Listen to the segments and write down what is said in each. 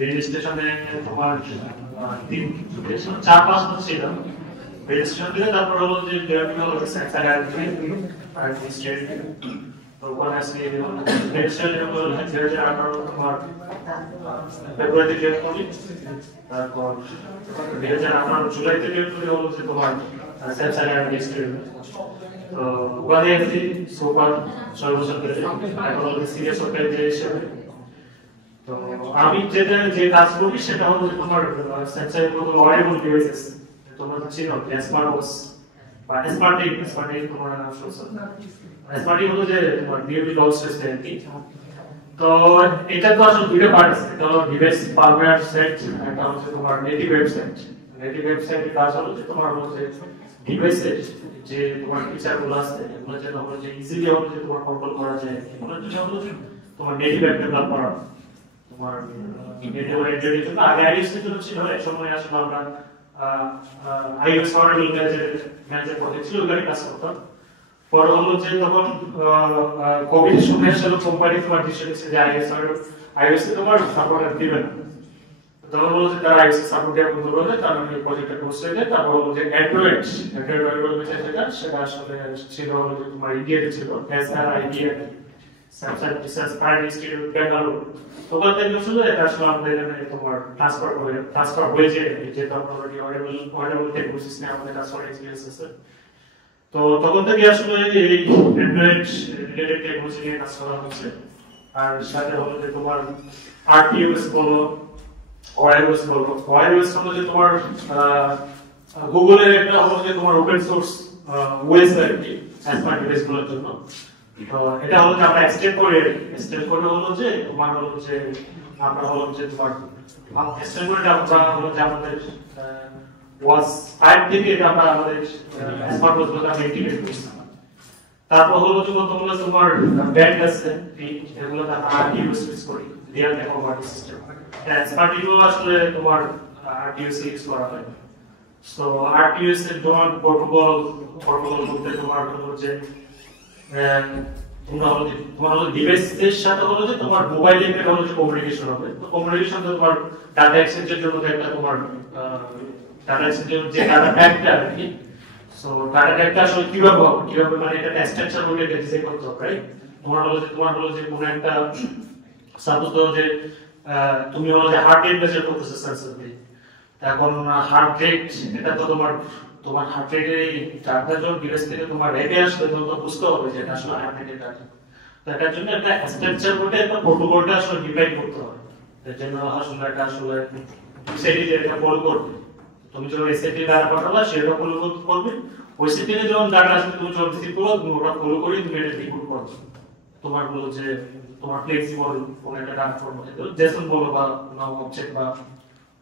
Rail স্টেশনে তোমার 4-5 ছিল রেল স্টেশন থেকে। তারপর হলো যে রেল স্টেশনে তোমার ফেব্রুয়ারিতে জয়েন করি। তারপর 2018 জুলাইতে জয়েন করি হলো যে তোমার স্যামসাং তো ওখানে এসেছি সুপার 6 বছর ধরে। এখন হলো সিরিয়াস সরকারি হিসেবে। তো আমি যে কাজ করি সেটা হলো তোমার স্যামসাং এর মতো ওয়ারেবল ডিভাইসেস তোমরা চিনো স্মার্ট ওয়াচ বা স্মার্ট তোমার স্মার্ট হলো যে তোমার ডিউটি লস সিস্টেম কি। তো এটা তো আসলে দুটো পার্ট আছে। এটা হলো ডিভাইস ফার্মওয়্যার সেট, এটা হচ্ছে তোমার নেটিভ ওয়েবসাইট। নেটিভ ওয়েবসাইটের কাজ হলো যে তোমার হলো যে ডিভাইসের যে তোমার ফিচারগুলো আছে এগুলো যেন হলো যে ইজিলি হলো যে তোমার কন্ট্রোল করা যায়। এগুলোর জন্য হলো যে তোমার নেটিভ অ্যাপ ডেভেলপ করা। তোমার নেটিভ ওয়েবসাইটের জন্য আগে আইওএস এর জন্য ছিল, এক সময় আসলে আমরা আইওএস ওয়ারেবল ম্যানেজার প্রজেক্ট ছিল ওখানে কাজ করতাম। পরে হলো যে তখন কোভিড সময় আসলে কোম্পানি তোমার ডিসিশন নিচ্ছে যে আইওএস এ তোমার সাপোর্ট দিবে না। তখন হলো যে তারা আইওএস সাপোর্ট দেওয়া বন্ধ করে দেয়, তারা এই প্রজেক্টটা বসে দেয়। তারপর হলো যে অ্যান্ড্রয়েড সেটা আসলে ছিল হলো যে তোমার ইন্ডিয়াতে ছিল SRIDIA Samsung research private institute Bangalore. ওখান থেকে আসলে এটা আসলে আমাদের এখানে তোমার ট্রান্সফার হয়েছে, যেহেতু আমরা অলরেডি ওয়ারেবল টেকনোলজি সিস্টেমে আমাদের ট্রান্সফার এক্সপিরিয়েন্স আছে। তো তখন থেকে আসলে এই অ্যান্ড্রয়েড রিলেটেড টেকনোলজি নিয়ে কাজ করা হচ্ছে। আর সাথে হলো যে তোমার RTOS বলো, ওয়্যারলেস বলো। ওয়্যারলেস হলো যে তোমার গুগলের একটা হলো যে তোমার ওপেন সোর্স ওয়েস আর কি স্মার্ট ডিভাইসগুলোর জন্য। তো এটা হলো যে আমরা এক্সটেন্ড করে হলো যে তোমার হলো যে আমরা হলো যে তোমার এক্সটেন্ড করে আমরা হলো যে আমাদের ওয়াচ 5 থেকে এটা আমরা আমাদের স্মার্ট ওয়াচগুলোতে আমরা ইন্টিগ্রেট করছি। তারপর হলো যে তোমরা তোমার ব্যান্ড আছে এগুলো আমরা RTOS ইউজ করি, real time operating system. Smart টিভিও আসলে তোমার RTOS ইউজ করা হয়। সো RTOS এর তোমার প্রোটোকল বলতে তোমার হলো যে তোমার হলো ডিভাইসের সাথে হলো যে তোমার মোবাইল এর হলো যে কমিউনিকেশন হবে। তো কমিউনিকেশন তো তোমার ডাটা এক্সচেঞ্জের জন্য একটা তোমার ডাটা এক্সচেঞ্জের যে ডাটা প্যাকটা আর কি। সো ডাটা প্যাকটা আসলে কিভাবে মানে এটা স্ট্রাকচার বলে ডিজাইন করতে হবে, রাইট? তোমার হলো যে কোনো একটা সাপোজ ধরো যে তুমি হলো যে হার্ট রেট মেজার করতেছো সেন্সর দিয়ে। এখন হার্ট রেট এটা তো তোমার হার্ট রেটের এই ডাটা যখন ডিভাইস থেকে তোমার রেটে আসবে তখন তো বুঝতে হবে যে এটা আসলে হার্ট রেটের ডাটা। তো এটার জন্য একটা স্ট্রাকচার বলে একটা প্রোটোকলটা আসলে ডিফাইন করতে হবে। এর জন্য আসলে এটা আসলে সেটি যে এটা ফলো করবে। তুমি যখন এসএটি ডাটা পাঠাবা সেটা ফলো করবে। ওই সেটিতে যখন ডাটা আসবে তুমি যখন রিসিভ করবে তুমি ওটা ফলো করে তুমি এটা রিপোর্ট করবে। তোমার হলো যে তোমার ফ্লেক্সিবল কোন একটা ডাটা ফরম্যাট জেসন বলো বা নাও অবজেক্ট বা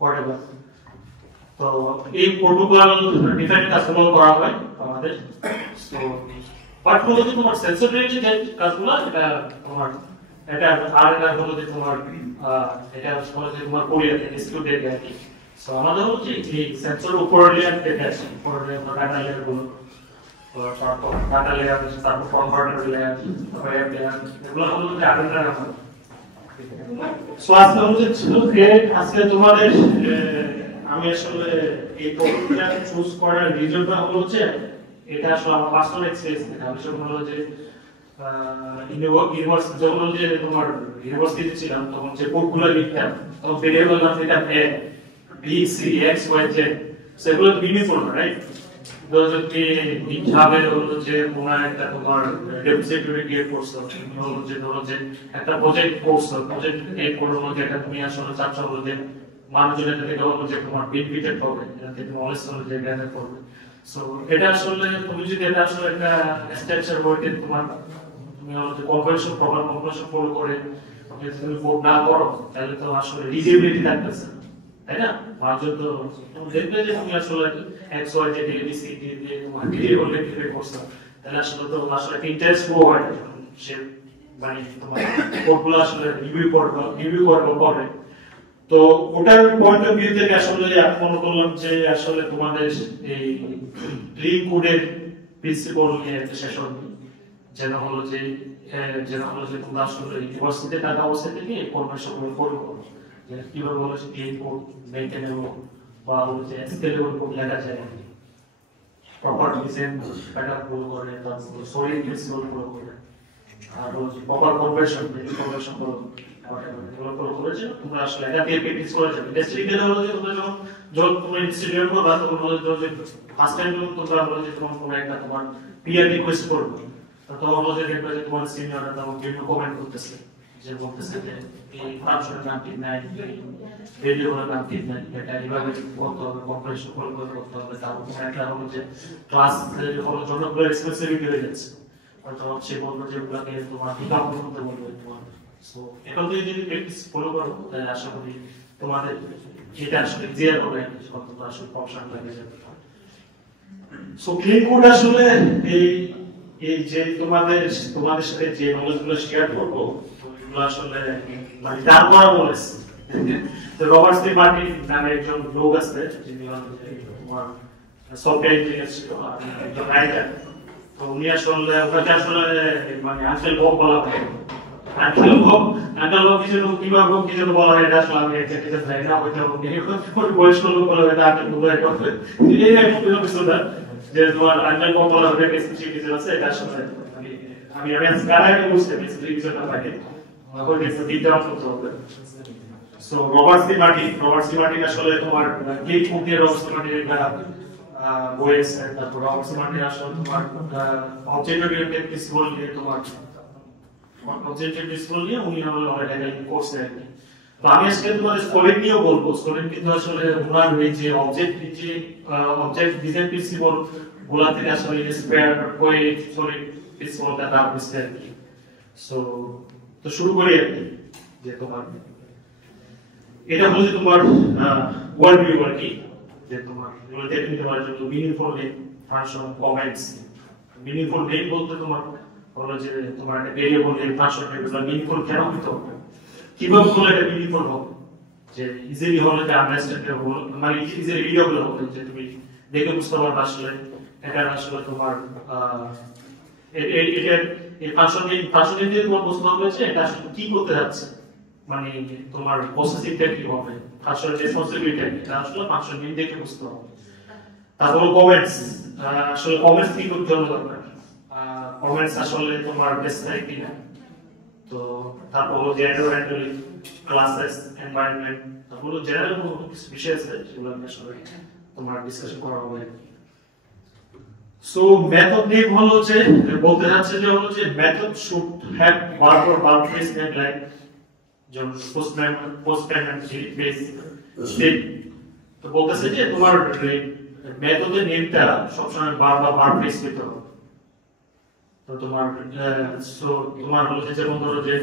হোয়াটএভার। তো এই প্রোটোকল ডিফাইন কাজগুলো করা হয় আমাদের। সো বাট হলো যে তোমার সেন্সর রিলেটেড যে কাজগুলো এটা তোমার এটা আর এটা হলো যে তোমার এটা হলো যে তোমার কোরিয়া থেকে স্টুডেন্ট আর কি। সো আমাদের হলো যে এই সেন্সর উপর লেয়ার থেকে আছে, উপর লেয়ার ডাটা লেয়ার গুলো তারপর ডাটা লেয়ার তারপর কনভার্টার লেয়ার তারপর অ্যাপ লেয়ার এগুলো হলো যে আলাদা আলাদা। সো আজকে হলো যে আজকে তোমাদের আমি আসলে এই প্রোডাক্টটা চুজ করার রিজনটা হলো যে এটা আসলে আমার পার্সোনাল এক্সপেরিয়েন্স থেকে। আমি যখন হলো যে ইউনিভার্সিটি যখন হলো যে তোমার ইউনিভার্সিটিতে ছিলাম তখন যে কোডগুলো লিখতাম তখন ভেরিয়েবল নাম দিতাম A B C X Y Z। সেগুলো মিনিংফুল না, রাইট? যদি হিসাবে হলো যে কোনো একটা তোমার রেপ্রেজেন্টেটিভ ক্রিয়েট করছো হলো যে ধরো যে একটা প্রজেক্ট করছো, প্রজেক্ট ক্রিয়েট করলো যেটা তুমি আসলে চাচ্ছ হলো যে মানুষজনের থেকে হলো যে তোমার বেনিফিটেড হবে, এটা থেকে নলেজ হলো যে গ্যাদার করবে। সো এটা আসলে তুমি যদি এটা আসলে একটা স্ট্রাকচার বইতে তুমি হলো যে কনভেনশন প্রপার কনভেনশন ফলো করে তুমি কোড না করো তাহলে তো আসলে রিজিবিলিটি থাকতেছে, তাই না? মানুষজন তো তুমি দেখবে যে তুমি আসলে এক্স ওয়াই জেড এবিসি দিয়ে তোমার ভেরিয়েবল ক্রিয়েট করছো তাহলে আসলে তো আসলে ইন্টারেস্ট ফ্লো হয় সে মানে তোমার কোডগুলো আসলে রিভিউ করবে। তো ওটার পয়েন্ট অফ ভিউ থেকে আসলে আমি মনে করলাম যে আসলে তোমাদের এই ক্লিন কোডের প্রিন্সিপল নিয়ে একটা সেশন যেন হলো যে তোমরা আসলে ইউনিভার্সিটিতে থাকা অবস্থা থেকে কনভার্সন ফলো করো। যে কিভাবে হলো যে ক্লিন কোড মেইনটেনেবল বা হলো যে স্কেলেবল কোড লেখা যায় প্রপার ডিজাইন প্যাটার্ন ফলো করে তারপর সলিড প্রিন্সিপাল ফলো করে আর হলো যে প্রপার কনভার্সন ফলো এগুলো ফলো করেছে তোমরা আসলে এটা দিয়ে প্র্যাকটিস করে যাবে বেসিক্যালি হলো যে তোমরা যখন তোমরা ইনস্টিটিউট করবা তখন হলো যে ফার্স্ট টাইম তোমরা হলো যে তোমরা একটা তোমার পিআর রিকোয়েস্ট করবে তখন হলো যে দেখবে যে তোমার সিনিয়ররা তখন বিভিন্ন কমেন্ট করতেছে যে বলতেছে যে এই ফাংশনের নাম ঠিক নাই ভেরিয়েবলের নাম ঠিক নাই এটা এইভাবে করতে হবে কম্পারেশন করতে হবে তারপর একটা হলো যে ক্লাস হলো যতগুলো রেসপন্সিবিলিটি হয়ে যাচ্ছে হয়তো সে বলবো যে ওগুলোকে তোমার পিকআপ করতে বলবে তোমার সো এখন যদি প্র্যাকটিস ফলো করো তাহলে আশা করি তোমাদের এটা আসলে ক্লিয়ার হবে কতটা আসলে প্রবলেম লাগে যাবে সো ক্লিন কোড আসলে এই যে তোমাদের সাথে যে নলেজগুলো শেয়ার করবো ওগুলো আসলে মানে তারপর বলেছে তো রবার্ট সি মার্টিন নামে একজন লোক আছে যিনি তোমার সফটওয়্যার ইঞ্জিনিয়ার ছিল একজন রাইটার তো উনি আসলে ওটাকে আসলে মানে আঙ্কেল বব বলা হয় আঙ্কেল বব কিছু বলা হয় এটা আসলে আমি এটা জানি না ওইটা বয়স্ক লোক বলা হয় আঙ্কেল বব এই এপিসোডটা যে তোমার আঙ্কেল বব বলা হয় কিছু আছে এটা আসলে আমি গাড়াই বুঝতে পেরেছি বিষয়টা পাই আমাকে কিছু ডিটেইলস করতে হবে সো রবার্ট সি মার্টিন আসলে তোমার ক্লিন কোড দিয়ে রবার্ট সি মার্টিন একটা বই আছে তারপর রবার্ট সি মার্টিন আসলে তোমার অবজেক্ট ওরিয়েন্টেড প্রিন্সিপল নিয়ে তোমার অবজেক্ট প্রিন্সিপল নিয়ে উনি হলো একটা কোর্স আর কি তো আমি আজকে তোমাদের স্কোলিং নিয়েও বলবো স্কোলিং কিন্তু আসলে ওনার এই যে অবজেক্ট ডিজাইন প্রিন্সিপল গুলা থেকে আসলে ইন্সপায়ার হয়ে সলিড প্রিন্সিপলটা তার বুঝতে আর কি সো তো শুরু করি আর কি যে তোমার এটা হলো যে তোমার ওয়ার্ড ভিউ আর কি যে তোমার এগুলো দেখে নিতে পারার জন্য meaningful name function comments meaningful name বলতে তোমার হলো যে তোমার একটা ভেরিয়েবল নেম ফাংশন নেম এগুলো মিনিংফুল কেন হতে হবে কিভাবে হলে এটা মিনিংফুল হবে যে ইজিলি হলে যে আন্ডারস্ট্যান্ডেবল মানে ইজিলি রিডেবল হবে যে তুমি দেখে বুঝতে পারবে আসলে এটা আসলে তোমার এটা এই ফাংশন দিয়ে তোমার বুঝতে হবে যে এটা আসলে কি করতে যাচ্ছে মানে তোমার প্রসেসিংটা কি হবে ফাংশনের রেসপন্সিবিলিটি এটা আসলে ফাংশন নেম দেখে বুঝতে হবে তারপর কমেন্টস আসলে কমেন্টস কি করতে জন্য দরকার কমেন্টস আসলে তোমার বেসিক কিনা তো তারপর হলো জেনারেল ক্লাসেস এনভায়রনমেন্ট তারপর হলো জেনারেল কিছু বিষয় আছে সেগুলো আসলে তোমার ডিসকাশন করা হবে সো মেথড নেম হলো যে বলতে যাচ্ছে যে হলো যে method should have verb phrase name like যেমন পোস্টম্যান বেস স্টেট তো বলতেছে যে তোমার মেথডের নেমটা সবসময় ভার্ব ফ্রেজ পেতে হবে তো তোমার সো তোমার হলো যে যেমন ধরো যে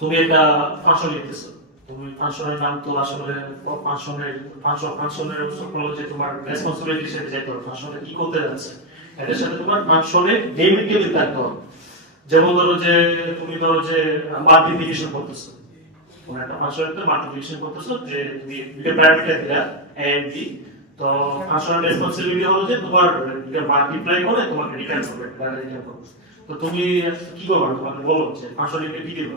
তুমি একটা ফাংশন লিখতেছো তুমি ফাংশনের নাম তো আসলে ফাংশনের হলো যে তোমার রেসপন্সিবিলিটির সাথে যেতে হবে ফাংশনে কি করতে যাচ্ছে এটার সাথে তোমার ফাংশনের নেমকে থাকতে হবে যেমন ধরো যে তুমি ধরো যে মাল্টিপ্লিকেশন করতেছো কোন একটা ফাংশনে মাল্টিপ্লিকেশন করতেছো যে তুমি দুটো প্যারামিটার দিলা a and b তো ফাংশনের রেসপন্সিবিলিটি হলো যে তোমার এটা মাল্টিপ্লাই করে তোমাকে রিটার্ন করবে তো তুমি কি করবে তোমাকে বলো যে ফাংশনকে কি দিবে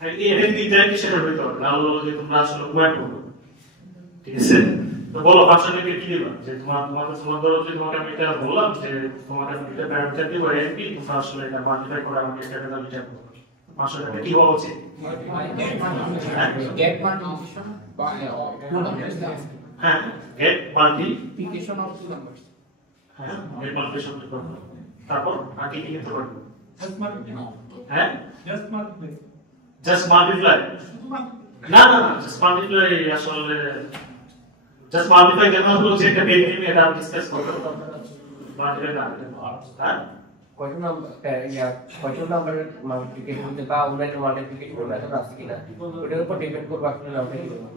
এটা কি ইন্টারঅ্যাকশন হইতে হবে না হলো যে তোমরা আসলে ওয়ার্ড করবে ঠিক আছে তো বলো ফাংশনকে কি দিবা যে তোমার ধরো যে তোমাকে আমি এটা বললাম যে তোমাকে আমি এটা প্যারামিটার দিব a and b তোমরা আসলে এটা মাল্টিপ্লাই করে আমাকে এটা রিটার্ন করবে ফাংশনটা কি হওয়া উচিত get multiplication by হ্যাঁ get multiplication of two numbers হ্যাঁ get multiplication করব তারপর আর কি লিখতে পারবো just multiply হ্যাঁ just multiply না just multiply আসলে just multiply কেন বলছে এটা বেরিয়ে এটা ডিসকাস করব multiply না হ্যাঁ কয়টা নাম্বার মাল্টিপ্লিকেশন বা অনলাইন মাল্টিপ্লিকেশন মেথড আছে কিনা ওটার উপর ডিপেন্ড করবে আপনি নামটা কি দেবেন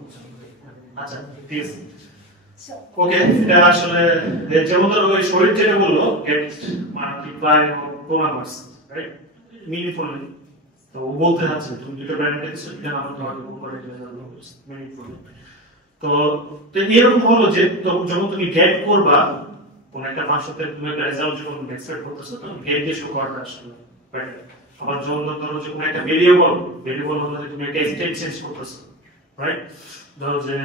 আচ্ছা ঠিক আছে ওকে এটা আসলে যেমন ধরো ওই শরীর যেটা বললো get multiply two numbers right meaningfully তো ও বলতে যাচ্ছে তুমি দুটো প্যারামিটার দিছো এটা নাম তোমাকে উপরে মিনিংফুলি তো এরকম হলো যে যখন তুমি গেট করবা কোন একটা ফাংশন থেকে তুমি একটা রেজাল্ট যখন এক্সপেক্ট করতেছো তখন গেট দিয়ে শুরু করাটা আসলে বেটার আবার ধরো যে কোনো একটা ভেরিয়েবল হলো যে তুমি একটা স্টেট চেঞ্জ করতেছো, রাইট? ধরো যে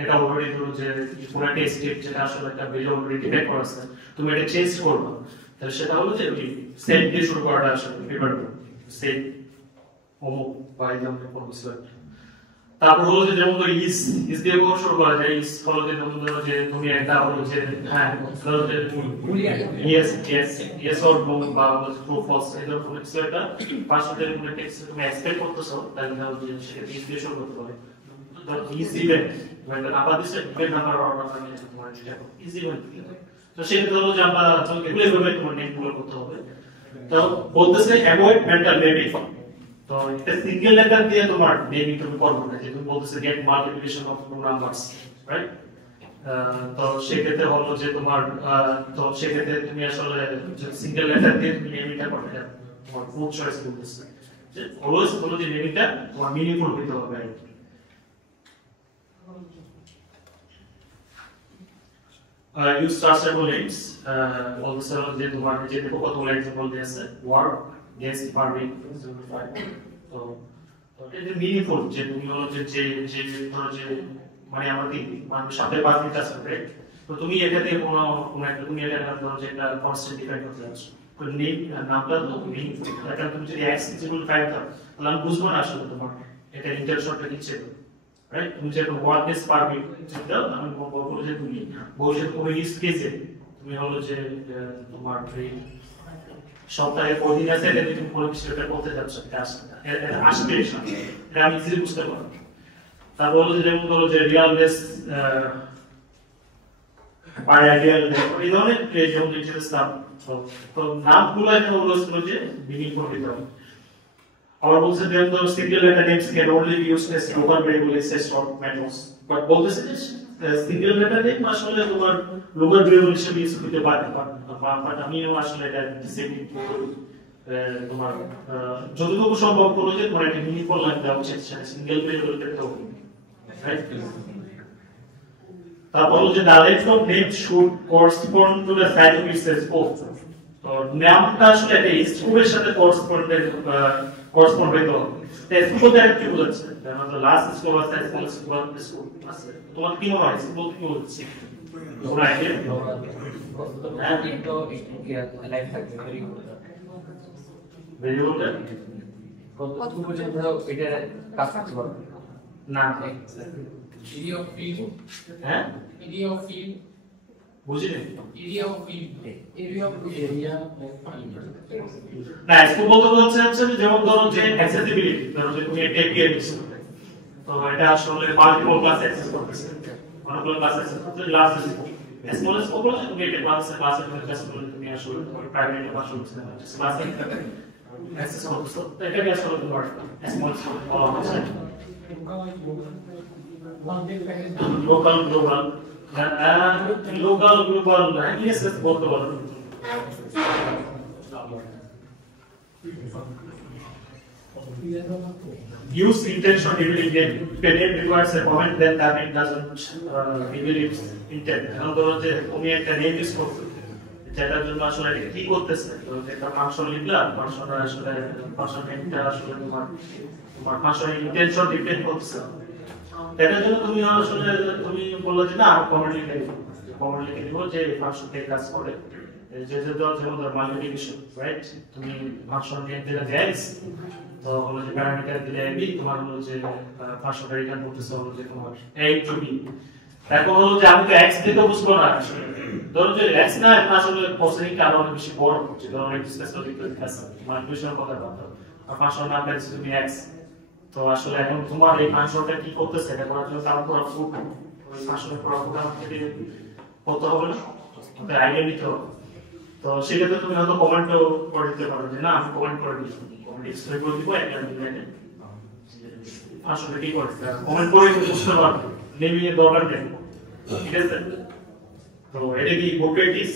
এটা অলরেডি ধরো যে কোনো একটা স্টেট যেটা আসলে একটা ভ্যালু অলরেডি ডিফাইন করা আছে, তুমি এটা চেঞ্জ করবে, তাহলে সেটা হলো যে ওই সেট দিয়ে শুরু করাটা আসলে প্রিফার করবে, সেট অমুক বা এক্সাম্পল করতেছো। তারপর হলো যে যেমন ধরো ইজ দিয়ে কোড শুরু করা যায়। ইজ হলো যে যেমন ধরো যে তুমি একটা হলো যে হ্যাঁ ধরো যে ইয়েস অর নো বা ট্রু ফলস এরকম কোনো কিছু একটা পাঁচটা কোনো টেক্সট তুমি এক্সপেক্ট করতেছো, তাহলে ধরো যে সেটা ইজ দিয়ে শুরু করতে পারে। ধরো ইজ ইভেন্ট মানে আবার দিছে ইভেন্ট নাম্বার অর্ডার করে তোমার যেটা ইজ ইভেন্ট, তো সেটা ধরো যে আমরা তোমাকে এগুলো এভাবে তোমার নেমগুলো করতে হবে। তো বলতেছে অ্যাভয়েড মেন্টাল নেমিং। তো এটা সিঙ্গেল লেটার দিয়ে তোমার নেমিং তুমি করবে না, যে তুমি বলতেছে get multiplication of two numbers, right? তো সেক্ষেত্রে হলো যে তোমার তো সেক্ষেত্রে তুমি আসলে সিঙ্গেল লেটার দিয়ে তুমি নেমিংটা করতে হবে। তোমার ফুল চয়েস বলতেছে যে অলওয়েজ বলো যে নেমিংটা তোমার মিনিংফুল হতে হবে। Use searchable names. Also যে তোমার যে দেখো কতগুলো এক্সাম্পল দিয়েছে, ওয়ার্ড গেস্ট পারমিট তো এটা মিনিংফুল যে তুমি হলো যে যে ধরো যে মানে আমাদের মানুষ সাথে পারমিট আছে, রাইট? তো তুমি এটাতে কোনো একটা তুমি এটা ধরো যে একটা কনস্ট্যান্ট ডিফাইন করতে যাচ্ছো, তো নেম নামটা তো মিনিংফুল। এটা তুমি যদি এক্সেসিবল ফাইল দাও তাহলে আমি বুঝবো না আসলে তোমার এটা ইন্টেনশনটা কি ছিল, রাইট? তুমি যে ওয়ার্ড গেস্ট পারমিট দাও, আমি বলবো যে তুমি বলছো তুমি ইউজ কেসে তুমি হলো যে তোমার সপ্তাহে কদিন আছে এটা তুমি কোনো কিছু একটা করতে যাচ্ছ, এটা আস্পিরেশন, এটা আমি ইজিলি বুঝতে পারবো। তারপর হলো যে যেমন ধরো যে রিয়াল বেস আর আইডিয়াল এই ধরনের যেমন ডিটেলস নাম, তো নামগুলো এখানে অলওয়েজ হলো যে মিনিংফুল হতে হবে। আবার বলছে যে ধরো single letter names can only be used as local variables S short methods, but বলতেছে যে সিঙ্গেল লেটার নেম আসলে তোমার লোকাল ভেরিয়েবল হিসেবে ইউজ করতে পারে, বাট আমিও আসলে এটা ডিসেবল তোমার যতটুকু সম্ভব করো যে তোমার একটা মিনিংফুল লাইন দেওয়া উচিত, সেটা সিঙ্গেল ভেরিয়েবল ক্ষেত্রে হবে, রাইট? তারপর হলো যে the length of name should correspond to the size of its scope. তো নামটা আসলে একটা স্কোপের সাথে correspond হইতে হবে। স্কোপ দ্বারা কি বোঝাচ্ছে? যেমন লাস্ট স্কোপ আছে, স্কোপ আছে, তোমার কি মনে হয় স্কোপ কি বোঝাচ্ছে? তোমরা আইডিয়া তো লাইফ থাকবে ভেরিয়েবলটা কত পর্যন্ত এটা কাজ করতে পারবে না Area of field. হ্যাঁ Area of field. বুঝিনি Area of field. Area of area of field. না স্কোপ বলতে হচ্ছে যেমন ধরো যে অ্যাক্সেসিবিলিটি, ধরো যে তুমি একটা এপিআই দিচ্ছ, তো এটা আসলে মাল্টিপল ক্লাস অ্যাক্সেস করতেছে, অনেকগুলো ক্লাস অ্যাক্সেস করতে লাস্ট স্কোপ স্মল স্কোপ হলো যে তুমি একটা ক্লাসে অ্যাক্সেস করলে তুমি আসলে প্রাইভেট ক্লাস করতে ক্লাসে অ্যাক্সেস করতেছো, তো এটাকে আসলে তোমার স্মল স্কোপ বলা হচ্ছে। লোকাল গ্লোবাল ইংলিশ বলতে পারো। Use intention revealing name. If a name requires a comment, then that name doesn't reveal its intent. ধরো যে তুমি একটা নেম ইউজ করছো যেটার জন্য আসলে এটা কি করতেছে, তো একটা ফাংশন লিখলাম, ফাংশনটা আসলে ফাংশন নেমটা আসলে তোমার ফাংশনের ইন্টেনশন ডিপেন্ড করছে। এটার জন্য তুমি আসলে তুমি বললে যে না কমেন্ট লিখে দিব যে ফাংশনটা কাজ করে, যে যেমন মাল্টিপ্লিকেশন, রাইট? তুমি ফাংশন নেম দিলে x, তো হলো যে প্যারামিটার দিলে b, তোমার হলো যে ফাংশনটা রিটার্ন করতেছে হলো যে তোমার a to b। এখন হলো যে আমি তো x দিতে বুঝবো না, ধরো যে x না আসলে প্রসেসিংটা আরো অনেক বেশি বড় হচ্ছে, ধরো অনেক স্পেসিফিক আছে মাল্টিপ্লিকেশনের কথা বলতে আর ফাংশন নাম দিয়েছে তুমি x, তো আসলে এখন তোমার এই ফাংশনটা কি করতেছে এটা করার জন্য তার পুরো ফুট ওই ফাংশনের পুরো প্রোগ্রাম থেকে করতে হবে না, ওটা আইডিয়া নিতে হবে। তো সেক্ষেত্রে তুমি হয়তো কমেন্টও করে দিতে পারো যে না আমি কমেন্ট করে দিচ্ছি, কমেন্ট এক্সপ্লেন করে দিব একটা মিনিটে আসলে কি করতে কমেন্ট করে বুঝতে পারবে নেমিয়ে দরকার নেই, ঠিক আছে? তো এটা কি প্রপার্টিস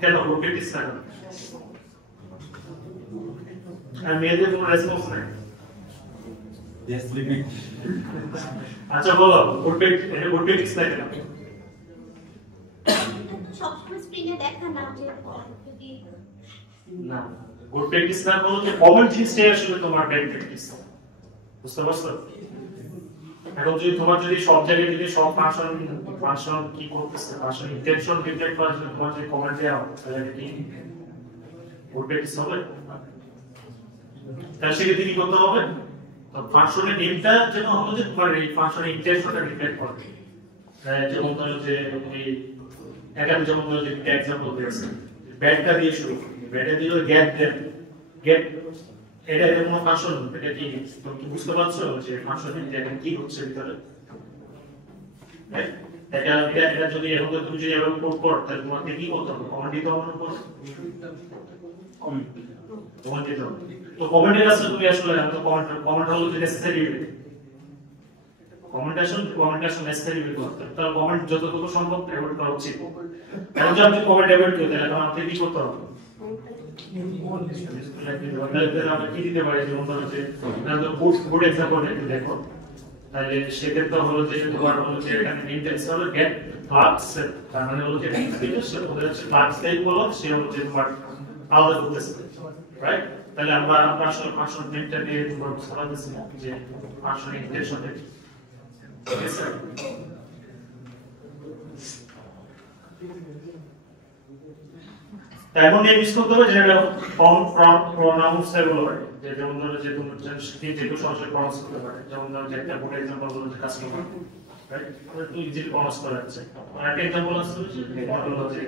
কেন প্রপার্টিস না আর মেয়েদের কোনো রেসপন্স নাই। আচ্ছা বলো প্রপার্টিস না কেন? সবসময় স্ক্রিনে দেখা না যে যদি না, গুড প্র্যাকটিস না বলো যে কমন জিনিসটাই আসলে তোমার ব্যাড প্র্যাকটিস। বুঝতে পারছো? এখন যদি তোমার যদি সব জায়গায় যদি সব ফাংশন কি করতেছে, ফাংশন ইন্টেনশন রিফ্লেক্ট করার জন্য তোমার যদি কমেন্ট দেওয়া হবে, তাহলে কি গুড প্র্যাকটিস হবে? তাহলে সেক্ষেত্রে কি করতে হবে? তো ফাংশনের নেমটা যেন হলো যে তোমার এই ফাংশনের ইন্টেনশনটা রিফ্লেক্ট করে। যেমন ধরো যে এই একাধিক যেমন ধরো যে এক্সাম্পল দিয়েছে, ব্যাটটা দিয়ে শুরু করি, ব্যাটে দিল গ্যাপ দেন, গ্যাপ এটা এর কোনো ফাংশন, এটা কি তুমি কি বুঝতে পারছো যে ফাংশনে এটা কি হচ্ছে ভিতরে? এটা যদি এরকম তুমি যদি এরকম কোড করো, তাহলে তোমাকে কি করতে হবে? কমান্ড দিতে হবে না? কমান্ড দিতে হবে। তো কমান্ডের আসলে তুমি আসলে কমান্ড হলো যে নেসেসারি, কমেন্টেশন নেসেসারি করতে হবে। তার কমেন্ট যতটুকু সম্ভব অ্যাভয়েড করা উচিত। এখন যদি আপনি কমেন্ট অ্যাভয়েড করতে তাহলে আপনি কি করতে হবে? আমরা কি দিতে পারি? যেমন ধরো যে গুড এক্সাম্পল একটু দেখো, তাহলে সেক্ষেত্রে হলো যে তোমার হলো যে এখানে ইন্টেন্স হলো গেট ক্লাস, তার মানে হলো যে ক্লাস টাইপ হলো সে হলো যে তোমার আলাদা করতেছে, রাইট? তাহলে আমরা আসলে ফাংশন নেমটা দিয়ে তোমার বুঝতে পারতেছি না যে ফাংশন ইন্টেনশনটা কি। এখন এই মিস করতে হবে যেটা প্রনাউন্স এগুলো হয়, যে যেমন ধরো যে তুমি যেটুকু সহজে প্রনাউন্স করতে পারে, যেমন ধরো যে একটা গুড এক্সাম্পল হলো যে কাস্টমার, রাইট? তুমি ইজিলি প্রনাউন্স করা যাচ্ছে। আর একটা এক্সাম্পল আছে যে মডেল হচ্ছে